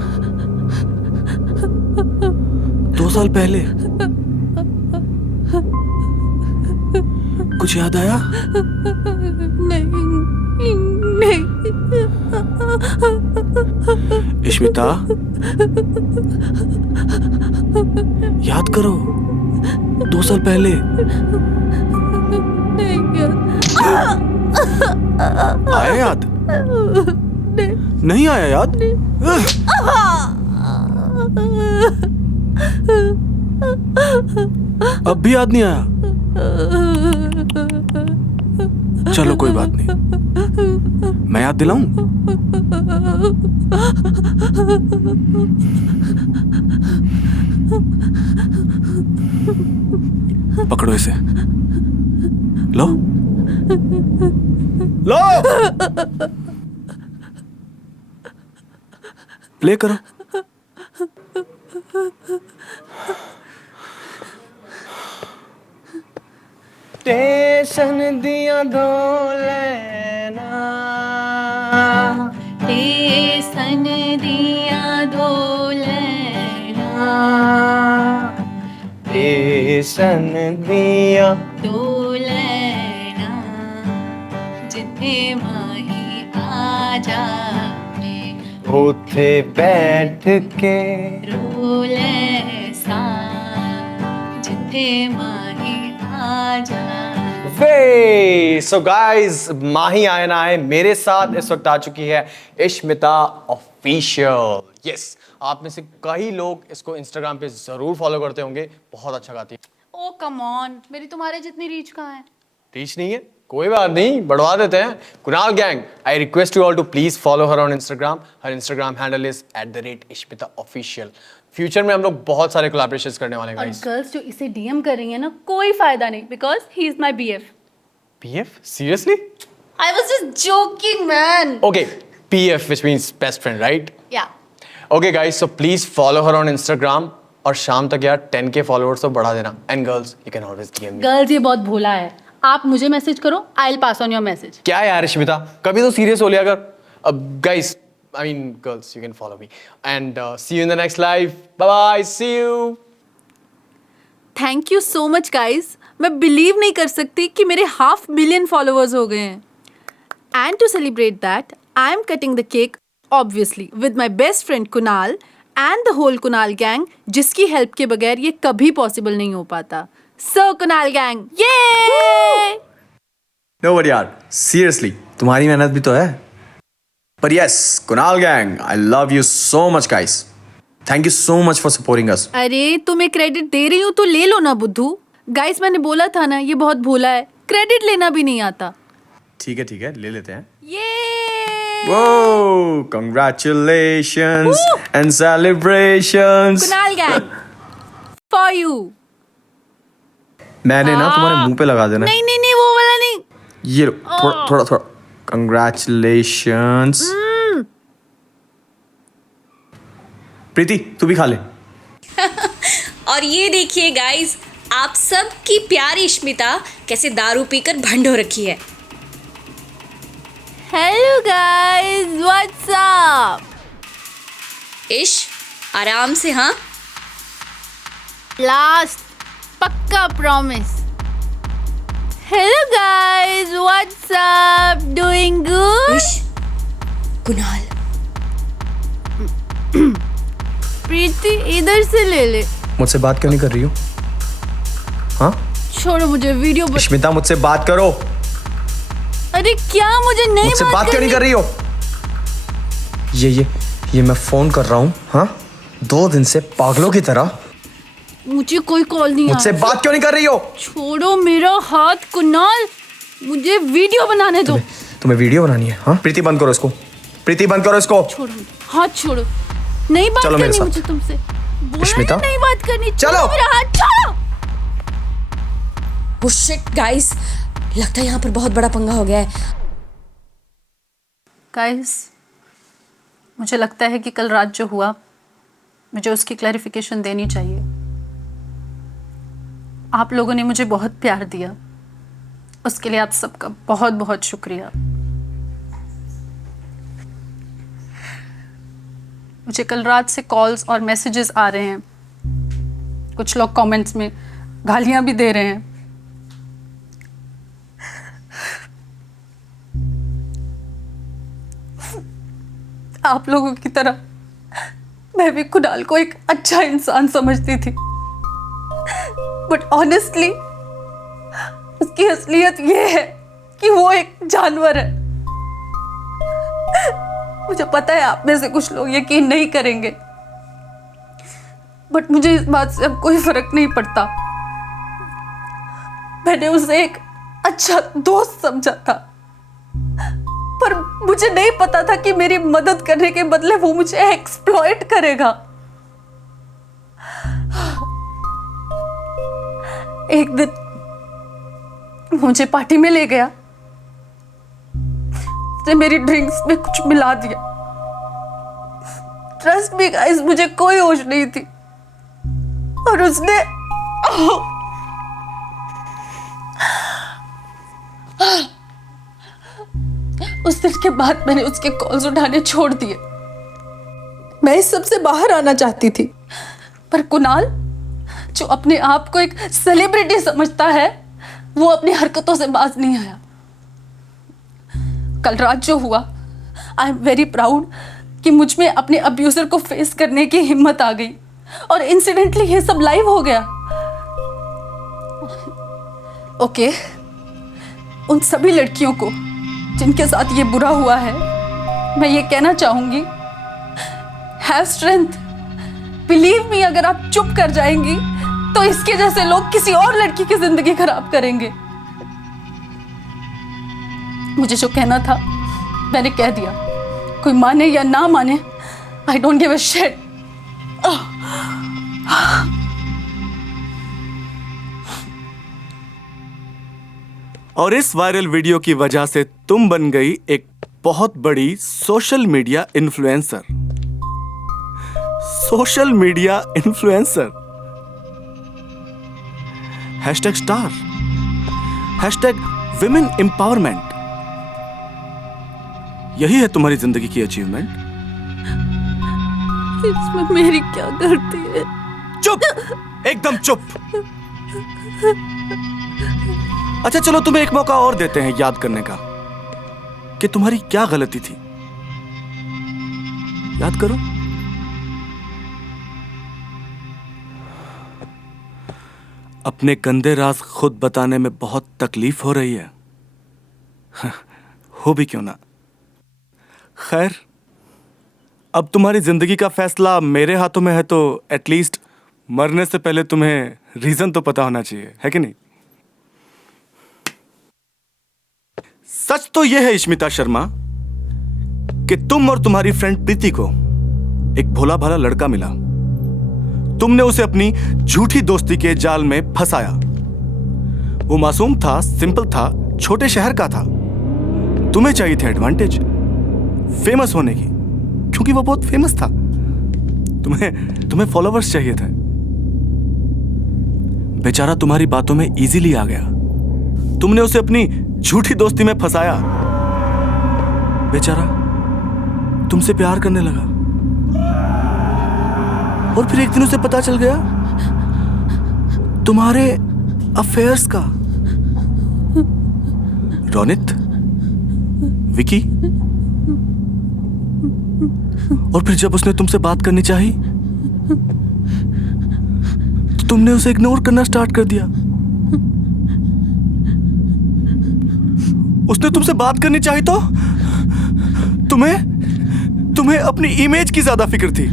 2 साल पहले कुछ याद आया? नहीं। इश्मिता, याद करो 2 साल पहले। आया याद? नहीं आया याद? अब भी याद नहीं आया? चलो कोई बात नहीं, मैं याद दिलाऊं? पकड़ो इसे। लो। प्ले करो। स्टेशन दिया दो लेना, टेसन दिया दो लेना, स्टेशन दिया दो लेना, जिथे माही आ जाने, उथे बैठ के रोले सा, जिथे माही आ जाने। सो गाइस, माही आए ना आए, मेरे साथ इस वक्त आ चुकी है इश्मिता ऑफिशियल। यस, आप में से कई लोग इसको इंस्टाग्राम पे जरूर फॉलो करते होंगे, बहुत अच्छा गाती है। ओ कम ऑन, मेरी तुम्हारे जितनी रीच कहाँ है? रीच नहीं है, कोई बात नहीं, बढ़वा देते हैं। Kunal gang, I request you all to please follow her on Instagram. Her Instagram handle is @ishmita official। Future में हम लोग बहुत सारे कोलैबोरेशंस करने वाले हैं और गाइस। गर्ल्स जो इसे डीएम कर रही है ना, कोई फायदा नहीं, because he is my BF. PF seriously? I was just joking man. Okay, PF which means best friend, right? Ya okay guys, so please follow her on Instagram और शाम तक यार 10K फॉलोअर्स तो बढ़ा देना। And girls you can always DM me. Girls ये बहुत भोला है. आप मुझे मैसेज करो, I will pass on your message. क्या यार इश्मिता, कभी तो सीरियस हो लिया कर। अब guys, I mean girls, you can follow me and see you in the next live. Bye bye, see you. Thank you so much guys. मैं believe नहीं कर सकती कि मेरे 500,000 फॉलोअर्स हो गए हैं. And to celebrate that I am cutting the cake obviously with my best friend Kunal and the whole Kunal gang, जिसकी हेल्प के बगैर ये कभी पॉसिबल नहीं हो पाता. सो कुणाल गैंग, ये नो बट यार सीरियसली तुम्हारी मेहनत भी तो है. पर yes Kunal gang, I love you so much guys. Thank you so much for supporting us. अरे तुम्हें क्रेडिट दे रही हूँ तो ले लो ना बुद्धू. गाइस मैंने बोला था ना, ये बहुत भोला है, क्रेडिट लेना भी नहीं आता. ठीक है ले लेते हैं. ये वो congratulations and celebrations. Kunal gang for you. मैंने ना तुम्हारे मुंह पे लगा देना. नहीं नहीं नहीं, वो वाला नहीं. ये लो, थोड़ा कंग्रेचुलेशंस. प्रीति तू भी खा ले. और ये देखिए गाइस, आप सब की प्यारी इश्मिता कैसे दारू पीकर भंड हो रखी है. Hello guys, what's up. इश आराम से. हाँ, लास्ट पक्का promise. Hello guys, what's up, doing good. इश कुणाल. प्रीति इधर से ले ले. मुझसे बात क्यों नहीं कर रही हो? हाँ छोड़ो मुझे, वीडियो इश्मिता मुझसे बात करो. अरे क्या, मुझे नहीं मुझसे बात क्यों नहीं कर रही हो? ये मैं फोन कर रहा हूँ. हाँ 2 दिन से पागलों की तरह. मुझे कोई कॉल नहीं मुझसे आया. बात क्यों नहीं कर रही हो? छोड़ो मेरा हाथ कुणाल, मुझे वीडियो बनाने दो. तुम्हें वीडियो बनानी है? हाँ प्रीति बंद करो इसको. प्रीति बंद करो इसको. छोड़ो हाथ, छोड़ो. नहीं बात चलो मेरे करनी साथ. मुझे तुमसे. बोला इश्मिता? ना नहीं बात करनी. चलो. छोड़ो मेरा हाथ, छोड़ो. ओह शिट गाइस, लगता है यहाँ पर बहुत बड़ा पंगा हो गया है. गाइस मुझे लगता है कि कल रात जो हुआ, मुझे उसकी क्लैरिफिकेशन देनी चाहिए. आप लोगों ने मुझे बहुत प्यार दिया, उसके लिए आप सबका बहुत बहुत शुक्रिया. मुझे कल रात से कॉल्स और मैसेजेस आ रहे हैं. कुछ लोग कमेंट्स में गालियां भी दे रहे हैं. आप लोगों की तरह मैं भी कुणाल को एक अच्छा इंसान समझती थी, बट ऑनेस्टली उसकी असलियत ये है कि वो एक जानवर है. मुझे पता है आप में से कुछ लोग यकीन नहीं करेंगे, बट मुझे इस बात से अब कोई फर्क नहीं पड़ता. मैंने उसे एक अच्छा दोस्त समझा था, पर मुझे नहीं पता था कि मेरी मदद करने के बदले वो मुझे एक्सप्लॉइट करेगा. एक दिन मुझे पार्टी में ले गया, उसने मेरी ड्रिंक्स में कुछ मिला दिया. ट्रस्ट मी गाइस, मुझे कोई होश नहीं थी, और उसने उस दिन के बाद मैंने उसके कॉल्स उठाने छोड़ दिए. मैं इस सब से बाहर आना चाहती थी, पर कुणाल जो अपने आप को एक सेलिब्रिटी समझता है, वो अपनी हरकतों से बाज नहीं आया. कल रात जो हुआ, आई एम वेरी प्राउड कि मुझ में अपने अब्यूजर को फेस करने की हिम्मत आ गई, और इंसिडेंटली ये सब लाइव हो गया. ओके, उन सभी लड़कियों को जिनके साथ ये बुरा हुआ है, मैं ये कहना चाहूंगी, हैव स्ट्रेंथ. बिलीव मी, अगर आप चुप कर जाएंगी तो इसके जैसे लोग किसी और लड़की की जिंदगी खराब करेंगे. मुझे जो कहना था मैंने कह दिया. कोई माने या ना माने, I don't give a shit. और इस वायरल वीडियो की वजह से तुम बन गई एक बहुत बड़ी social media influencer. Social media influencer. #Star, #women empowerment. यही है तुम्हारी जिंदगी की अचीवमेंट। इसमें मेरी क्या गलती है? चुप, एकदम चुप। अच्छा चलो तुम्हें एक मौका और देते हैं याद करने का कि तुम्हारी क्या गलती थी। याद करो। अपने गंदे राज खुद बताने में बहुत तकलीफ हो रही है। हो भी क्यों ना। खैर, अब तुम्हारी जिंदगी का फैसला मेरे हाथों में है, तो एटलीस्ट मरने से पहले तुम्हें रीजन तो पता होना चाहिए, है कि नहीं? सच तो यह है इश्मिता शर्मा कि तुम और तुम्हारी फ्रेंड प्रीति को एक भोला भाला लड़का मिला। तुमने उसे अपनी झूठी दोस्ती के जाल में फंसाया। वो मासूम था, सिंपल था, छोटे शहर का था। तुम्हें चाहिए थे एडवांटेज, फेमस होने की, क्योंकि वो बहुत फेमस था। तुम्हें फॉलोवर्स चाहिए थे। बेचारा तुम्हारी बातों में इजीली आ गया। तुमने उसे अपनी झूठी दोस्ती में फंसाया। बेचारा तुमसे प्यार करने लगा, और फिर एक दिन उसे पता चल गया तुम्हारे अफेयर्स का। रोनित, विकी, और फिर जब उसने तुमसे बात करनी चाही तो तुमने उसे इग्नोर करना स्टार्ट कर दिया। उसने तुमसे बात करनी चाही तो तुम्हें अपनी इमेज की ज्यादा फिक्र थी।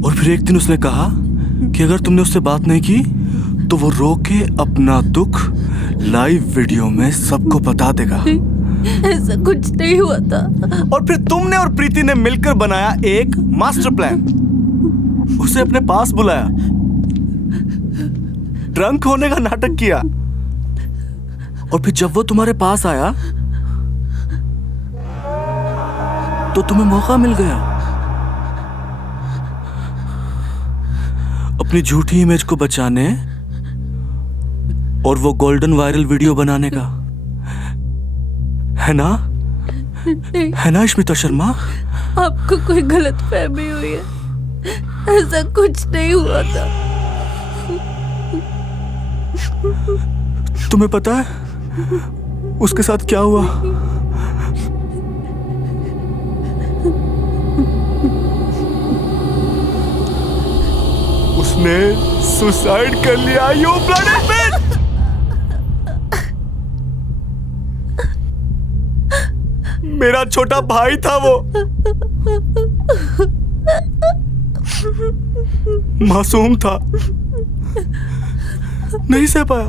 और फिर एक दिन उसने कहा कि अगर तुमने उससे बात नहीं की तो वो रो के अपना दुख लाइव वीडियो में सबको बता देगा। ऐसा कुछ नहीं हुआ था। और फिर तुमने और प्रीति ने मिलकर बनाया एक मास्टर प्लान। उसे अपने पास बुलाया, ड्रंक होने का नाटक किया, और फिर जब वो तुम्हारे पास आया तो तुम्हें मौका मिल गया अपनी झूठी इमेज को बचाने और वो गोल्डन वायरल वीडियो बनाने का। है ना? है ना इश्मिता शर्मा? आपको कोई गलतफहमी हुई है। ऐसा कुछ नहीं हुआ था। तुम्हें पता है उसके साथ क्या हुआ? उसने सुसाइड कर लिया। यू ब्लडी बिच! मेरा छोटा भाई था वो, मासूम था, नहीं सह पाया,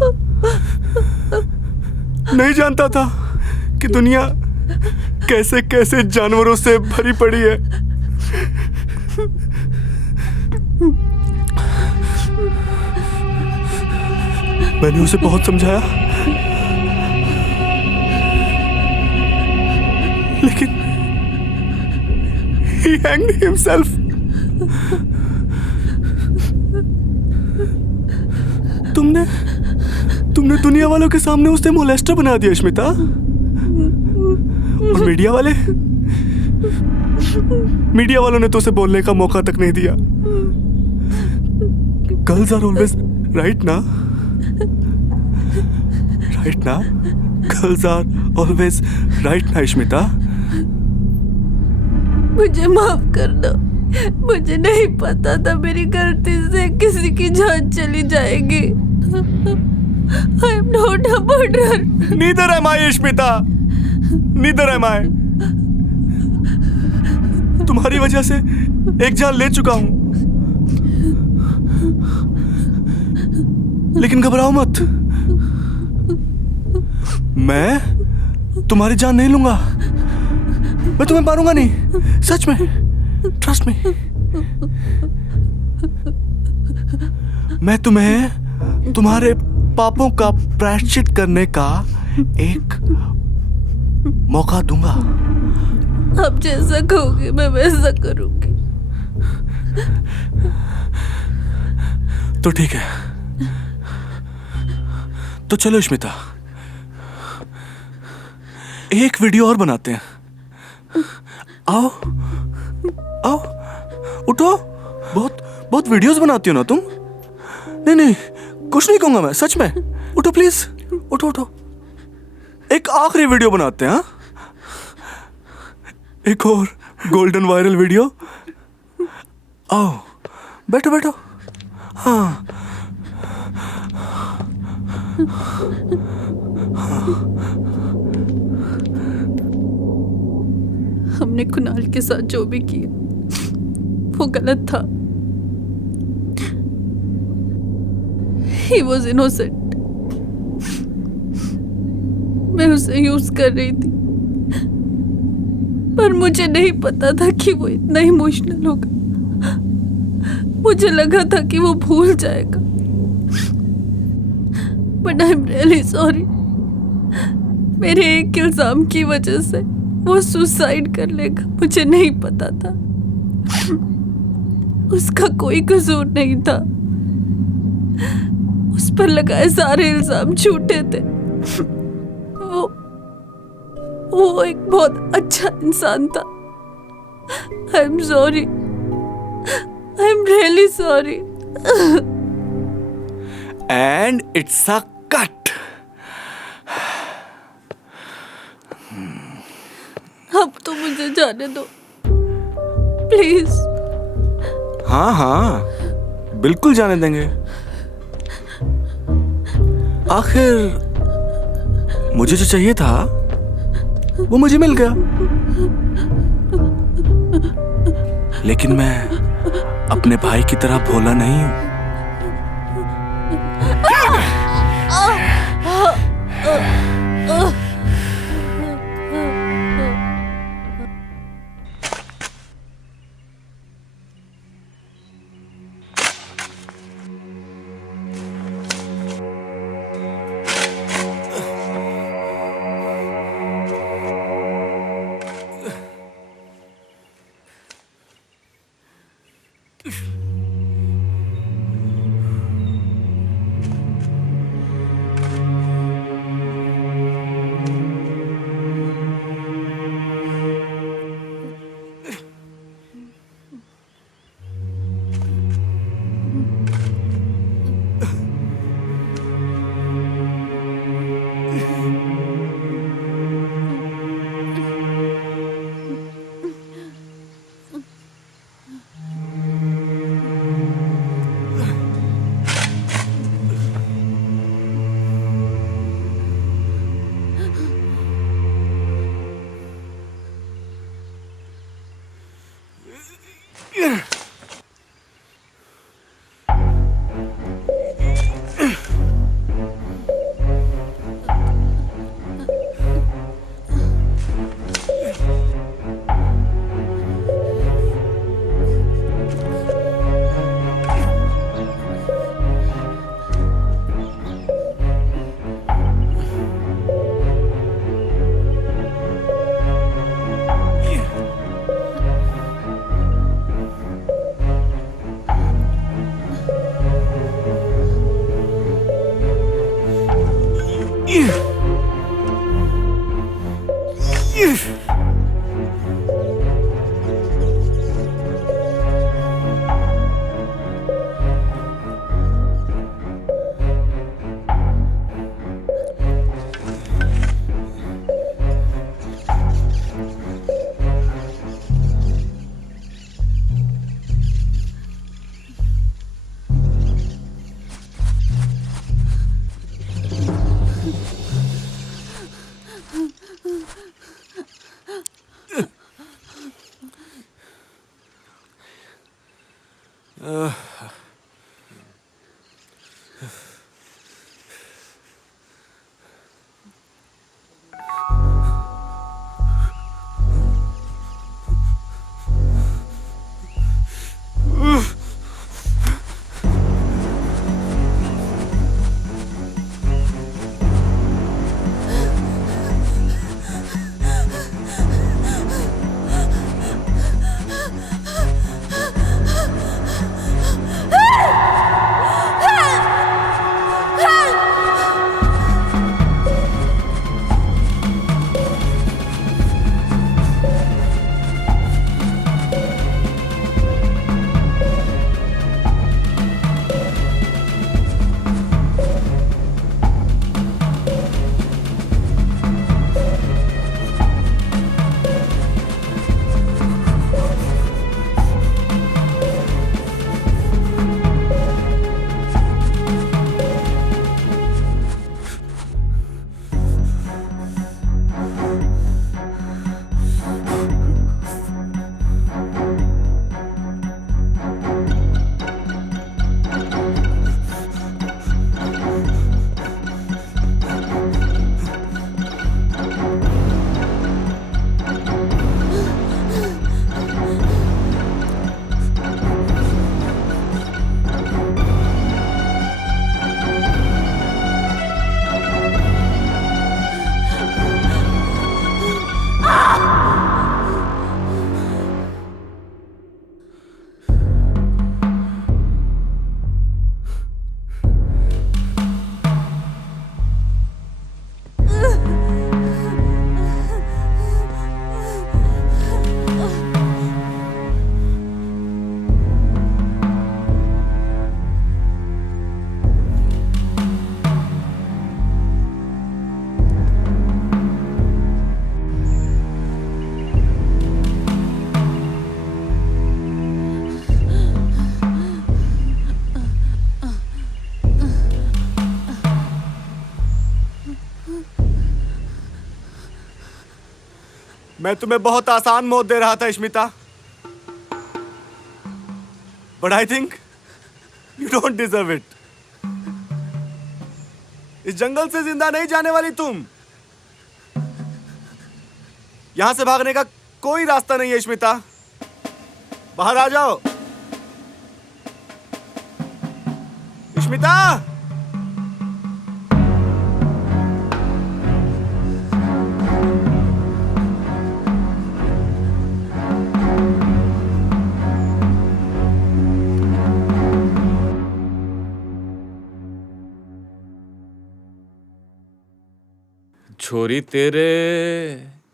नहीं जानता था कि दुनिया कैसे कैसे जानवरों से भरी पड़ी है। मैंने उसे बहुत समझाया, लेकिन he hanged himself. तुमने दुनिया वालों के सामने उसे मोलेस्टर बना दिया इश्मिता। और मीडिया वालों ने तो उसे बोलने का मौका तक नहीं दिया। गर्ल्स आर ऑलवेज राइट ना? राइट ना? गर्ल्स आर ऑलवेज राइट ना इश्मिता? मुझे माफ कर दो। मुझे नहीं पता था मेरी गलती से किसी की जान चली जाएगी। I am not a murderer. Neither am I, इश्मिता। Neither am I. तुम्हारी वजह से एक जान ले चुका हूं, लेकिन घबराओ मत। मैं तुम्हारी जान नहीं लूंगा। मैं तुम्हें मारूंगा नहीं, सच में, ट्रस्ट मी। मैं तुम्हें तुम्हारे पापों का प्रायश्चित करने का एक मौका दूंगा। आप जैसा कहोगे मैं वैसा करूंगी। तो ठीक है, तो चलो स्मिता, एक वीडियो और बनाते हैं। आओ आओ, उठो। बहुत वीडियोस बनाती हो ना तुम। नहीं, कुछ नहीं कहूंगा मैं, सच में। उठो प्लीज, उठो। एक आखिरी वीडियो बनाते हैं, हाँ? एक और गोल्डन वायरल वीडियो। आओ, बैठो। हाँ। हमने कुणाल के साथ जो भी किया वो गलत था। He was innocent। मैं उसे यूज कर रही थी, पर मुझे नहीं पता था कि वो इतना इमोशनल होगा। मुझे लगा था कि वो भूल जाएगा, but I am really sorry. मेरे एक इल्जाम की वजह से वो सुसाइड कर लेगा, मुझे नहीं पता था। उसका कोई कसूर नहीं था, उस पर लगाए सारे इल्जाम झूठे थे। वो एक बहुत अच्छा इंसान था। I am sorry, I am really sorry. And it's a cut. अब तो मुझे जाने दो प्लीज। हाँ, बिल्कुल जाने देंगे। आखिर मुझे जो चाहिए था वो मुझे मिल गया, लेकिन मैं अपने भाई की तरह भोला नहीं हूं। मैं तुम्हें बहुत आसान मौत दे रहा था Ishmita, but I think you don't deserve it. इस जंगल से जिंदा नहीं जाने वाली तुम। यहां से भागने का कोई रास्ता नहीं है इश्मिता, बाहर आ जाओ। इश्मिता,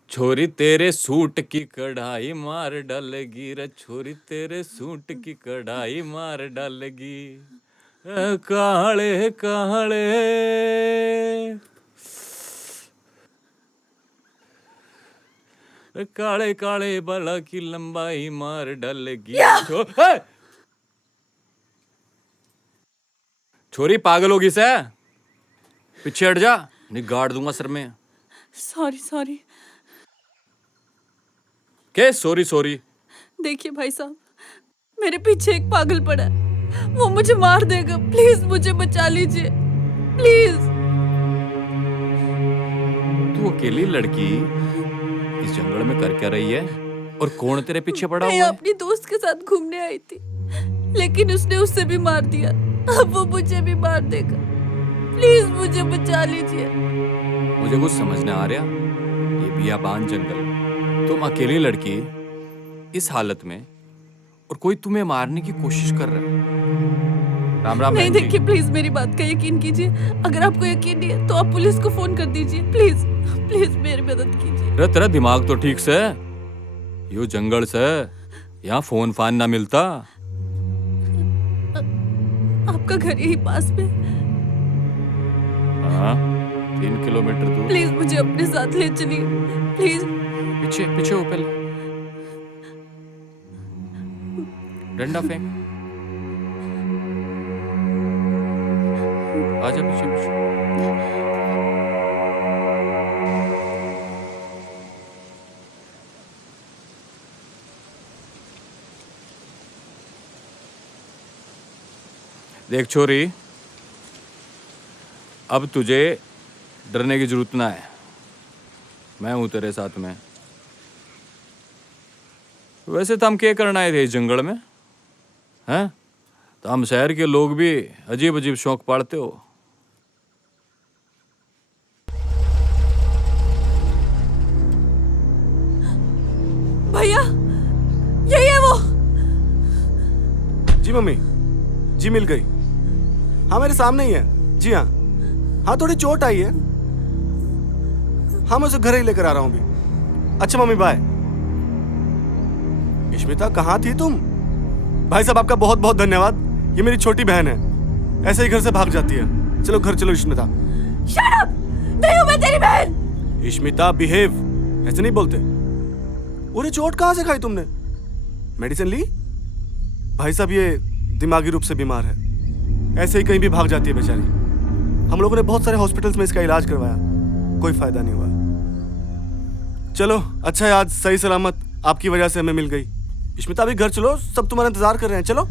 छोरी तेरे सूट की कढ़ाई मार डालेगी रे, छोरी तेरे सूट की कढ़ाई मार डालेगी। काले काले काले काले बाला की लंबाई मार डालेगी। छोरी पागल होगी से, पीछे हट जा, नहीं गाड़ दूंगा सर में। Sorry sorry. क्या सॉरी सॉरी? देखिए भाई साहब, मेरे पीछे एक पागल पड़ा है, वो मुझे मार देगा। प्लीज मुझे बचा लीजिए, प्लीज। तू अकेली लड़की इस जंगल में कर क्या रही है, और कौन तेरे पीछे पड़ा मैं हुआ है? अपनी दोस्त के साथ घूमने आई थी, लेकिन उसने उसे भी मार दिया। अब वो मुझे भी मार देगा। प्लीज मुझे बचा लीजिए। मुझे कुछ समझ नहीं आ रहा। ये बियाबान जंगल, तुम अकेली लड़की इस हालत में, और कोई तुम्हें मारने की कोशिश कर रहा है। राम राम। नहीं बहन जी। देखिए, प्लीज मेरी बात का यकीन कीजिए। अगर आपको यकीन नहीं है तो आप पुलिस को फोन कर दीजिए। प्लीज प्लीज मेरी मदद कीजिए। अरे तेरा दिमाग तो ठीक से है। यो जंगल से यहाँ फोन फान ना मिलता। आपका घर यही पास में। हाँ, 3 किलोमीटर दूर। प्लीज मुझे अपने साथ ले चलिए, प्लीज। पीछे पीछे हो पहले। डंडा फेंक। आजा पीछे पीछे। देख छोरी, अब तुझे डरने की जरूरत ना है। मैं हूं तेरे साथ में। वैसे तो हम क्या करना आए थे इस जंगल में, हैं? तो हम शहर के लोग भी अजीब अजीब शौक पालते हो। भैया, यही है वो। जी मम्मी, जी मिल गई। हाँ मेरे सामने ही है। जी हाँ, हाँ थोड़ी चोट आई है। हाँ मैं उसे घर ही लेकर आ रहा हूँ अभी। अच्छा मम्मी बाय। इश्मिता कहाँ थी तुम? भाई साहब आपका बहुत बहुत धन्यवाद। ये मेरी छोटी बहन है, ऐसे ही घर से भाग जाती है। चलो घर चलो इश्मिता। Shut up! नहीं हूँ मैं तेरी बहन। इश्मिता बिहेव, ऐसे नहीं बोलते। और चोट कहाँ से खाई तुमने? मेडिसिन ली? भाई साहब ये दिमागी रूप से बीमार है, ऐसे ही कहीं भी भाग जाती है बेचारी। हम लोगों ने बहुत सारे हॉस्पिटल्स में इसका इलाज करवाया, कोई फायदा नहीं हुआ। चलो अच्छा है आज सही सलामत आपकी वजह से हमें मिल गई। इश्मिता अभी घर चलो, सब तुम्हारा इंतजार कर रहे हैं। चलो।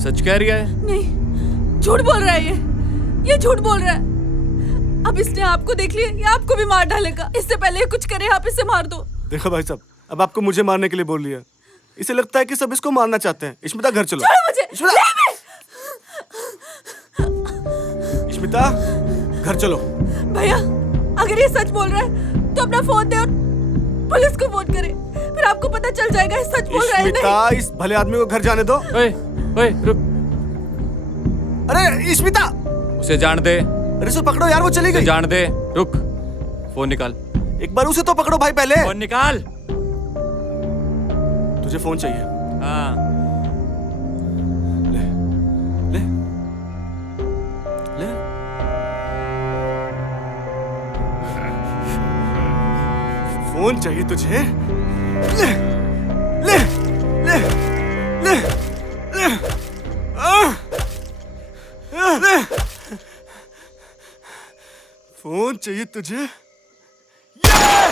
सच कह रही है? नहीं, झूठ बोल रहा है ये झूठ बोल रहा है। अब इसने आपको देख लिया, ये आपको भी मार डालेगा। इससे पहले ये कुछ करे आप इसे मार दो। देखो भाई साहब, अब आपको मुझे मारने के लिए बोल लिया। इसे लगता है कि सब इसको मारना चाहते हैं। इश्मिता घर चलो। छोड़ो मुझे। इश्मिता घर चलो। भैया अगर ये सच बोल रहा है तो अपना फोन दे और पुलिस को फोन करे, फिर आपको पता चल जाएगा ये सच बोल रहा है इश्मिता इस भले आदमी को घर जाने दो। ओए, ओए, रुक। अरे इश्मिता, उसे जान दे। अरे उसे पकड़ो यार, वो चली उसे गई। जान दे। रुक, फोन निकाल। एक बार उसे तो पकड़ो भाई पहले। फोन निकाल। तुझे फोन चाहिए? हाँ। ले ले ले। फोन चाहिए तुझे? ले ले ले ले ले ले। फोन चाहिए तुझे? ये!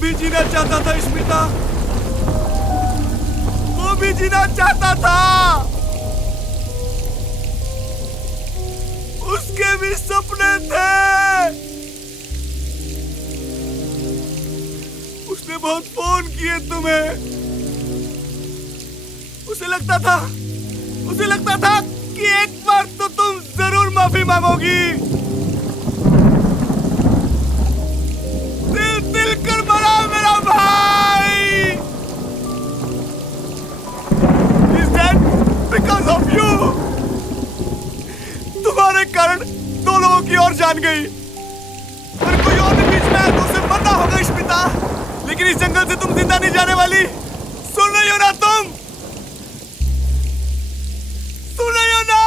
भी जीना चाहता था स्मिता, वो भी जीना चाहता था। उसके भी सपने थे। उसने बहुत फोन किए तुम्हें। उसे लगता था कि एक बार तो तुम जरूर माफी मांगोगी। दिल कर मरा मेरा भाई। Is that because of you? तुम्हारे कारण 2 लोगों की और जान गई। अगर कोई और भी बीच में आए तो उसे मरना होगा स्मिता, लेकिन इस जंगल से तुम जिंदा नहीं जाने वाली। सुन रही हो ना तुम? सुन रही हो ना?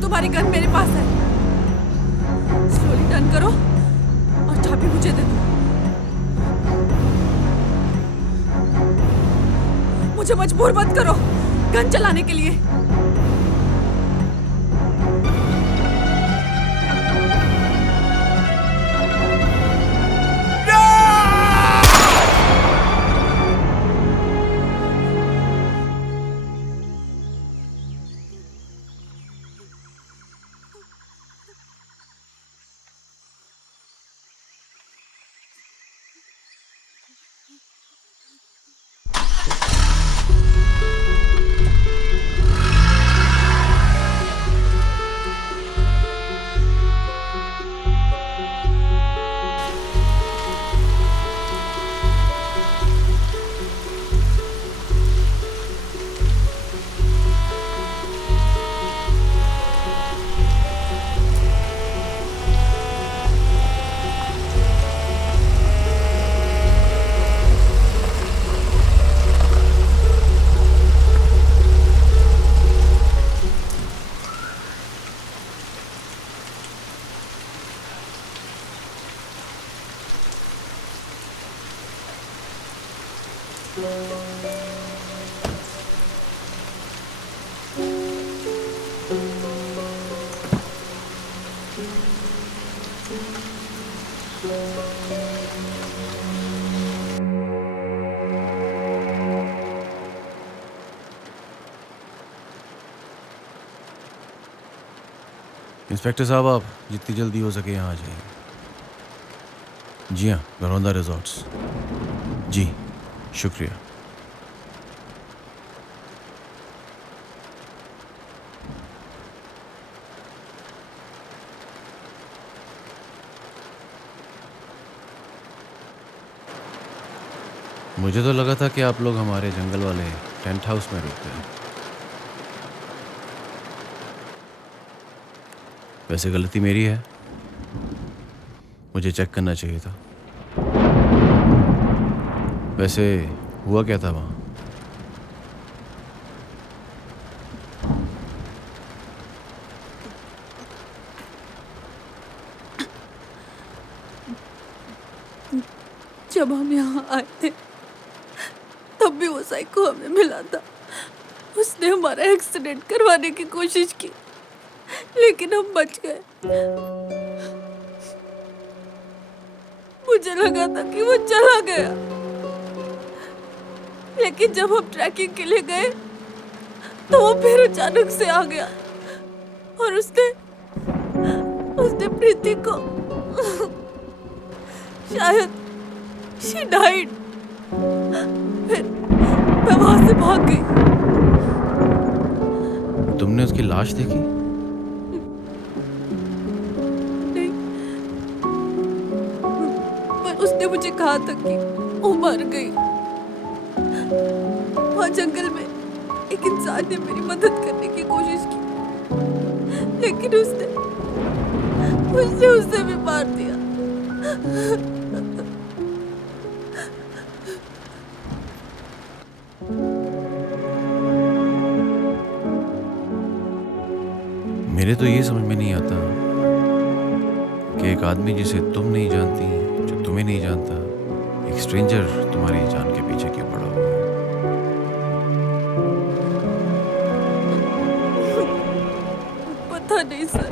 और तुम्हारी गन मेरे पास है। स्लोली टर्न करो और चाबी मुझे दे दो। मुझे मजबूर मत करो गन चलाने के लिए। इंस्पेक्टर साहब, आप जितनी जल्दी हो सके यहाँ आ जाइए। जी हाँ, गरौंदा रिजॉर्ट्स। जी शुक्रिया। मुझे तो लगा था कि आप लोग हमारे जंगल वाले टेंट हाउस में रुकते हैं। वैसे गलती मेरी है, मुझे चेक करना चाहिए था। वैसे हुआ क्या था वहाँ? जब हम यहाँ आए थे तब भी वो साइको हमें मिला था। उसने हमारा एक्सीडेंट करवाने की कोशिश की लेकिन हम बच गए। मुझे लगा था कि वो चला गया, लेकिन जब हम ट्रैकिंग के लिए गए तो वो फिर अचानक से आ गया और उसने प्रीति को शायद she died। फिर मैं वहां से भाग गई। तुमने उसकी लाश देखी? नहीं, पर उसने मुझे कहा था कि वो मर गई। वहाँ जंगल में एक इंसान ने मेरी मदद करने की कोशिश की, लेकिन उसने उसे भी मार दिया। मेरे तो ये समझ में नहीं आता कि एक आदमी जिसे तुम नहीं जानती, जो तुम्हें नहीं जानता, एक स्ट्रेंजर तुम्हारी जान के पीछे क्यों पड़ा हुआ है। पता नहीं सर,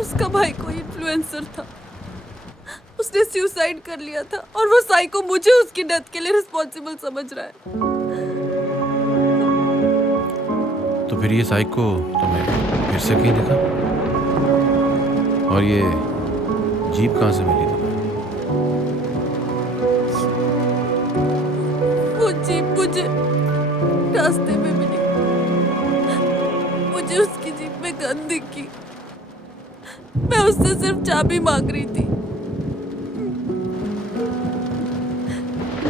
उसका भाई कोई इन्फ्लुएंसर था। उसने सुसाइड कर लिया था और वो साइको मुझे उसकी डेथ के लिए रिस्पॉन्सिबल समझ रहा है। तो फिर ये साइको तुम्हें फिर से कहीं दिखा? और ये जीप कहाँ से मिली तुम्हें? वो जीप मुझे रास्ते में मिली। मुझे उसकी जीप में गन दिखी। मैं उससे सिर्फ चाबी मांग रही थी।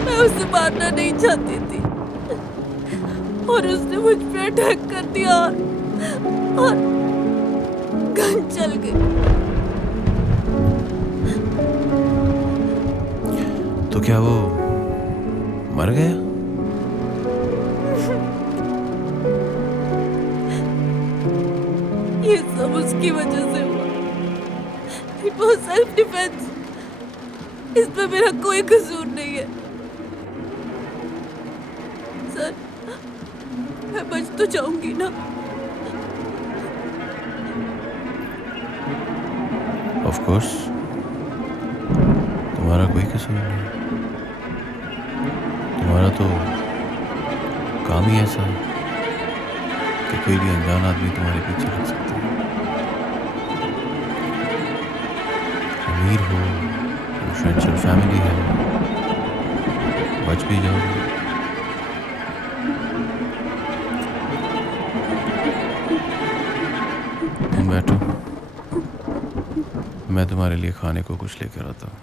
मैं उसे मारना नहीं चाहती थी और उसने मुझ पे अटैक कर दिया और गन चल गई। तो क्या वो मर गया? सब उसकी वजह से हुआ। It was self defence. इसमें मेरा कोई कसूर नहीं है। सर, मैं बच तो जाऊंगी ना? ऑफ कोर्स तुम्हारा कोई कसूर नहीं। तुम्हारा तो काम ही ऐसा है कि कोई भी अनजान आदमी तुम्हारे पीछे लग सकता है। अमीर हो, इन्फ्लुएंशियल फैमिली है, बच भी जाओगे। तुम बैठो, मैं तुम्हारे लिए खाने को कुछ लेकर आता हूँ।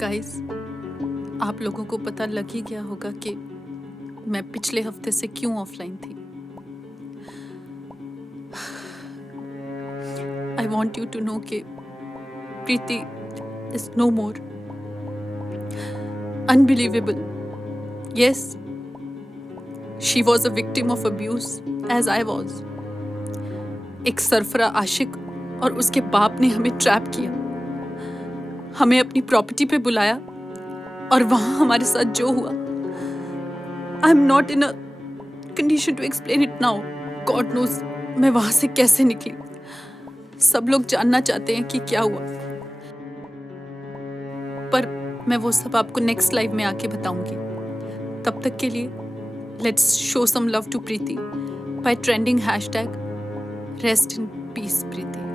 गाइस, आप लोगों को पता लग ही गया होगा कि मैं पिछले हफ्ते से क्यों ऑफलाइन थी। I want you to know कि Preeti is no more. Unbelievable. Yes, she was a victim of abuse as I was. एक सरफरा आशिक और उसके बाप ने हमें ट्रैप किया, हमें अपनी प्रॉपर्टी पे बुलाया और वहां हमारे साथ जो हुआ, I am not in a condition to explain it now. God knows मैं वहां से कैसे निकली। सब लोग जानना चाहते हैं कि क्या हुआ, पर मैं वो सब आपको नेक्स्ट लाइव में आके बताऊंगी। तब तक के लिए let's show some love to Preeti by trending #rest in peace Preeti.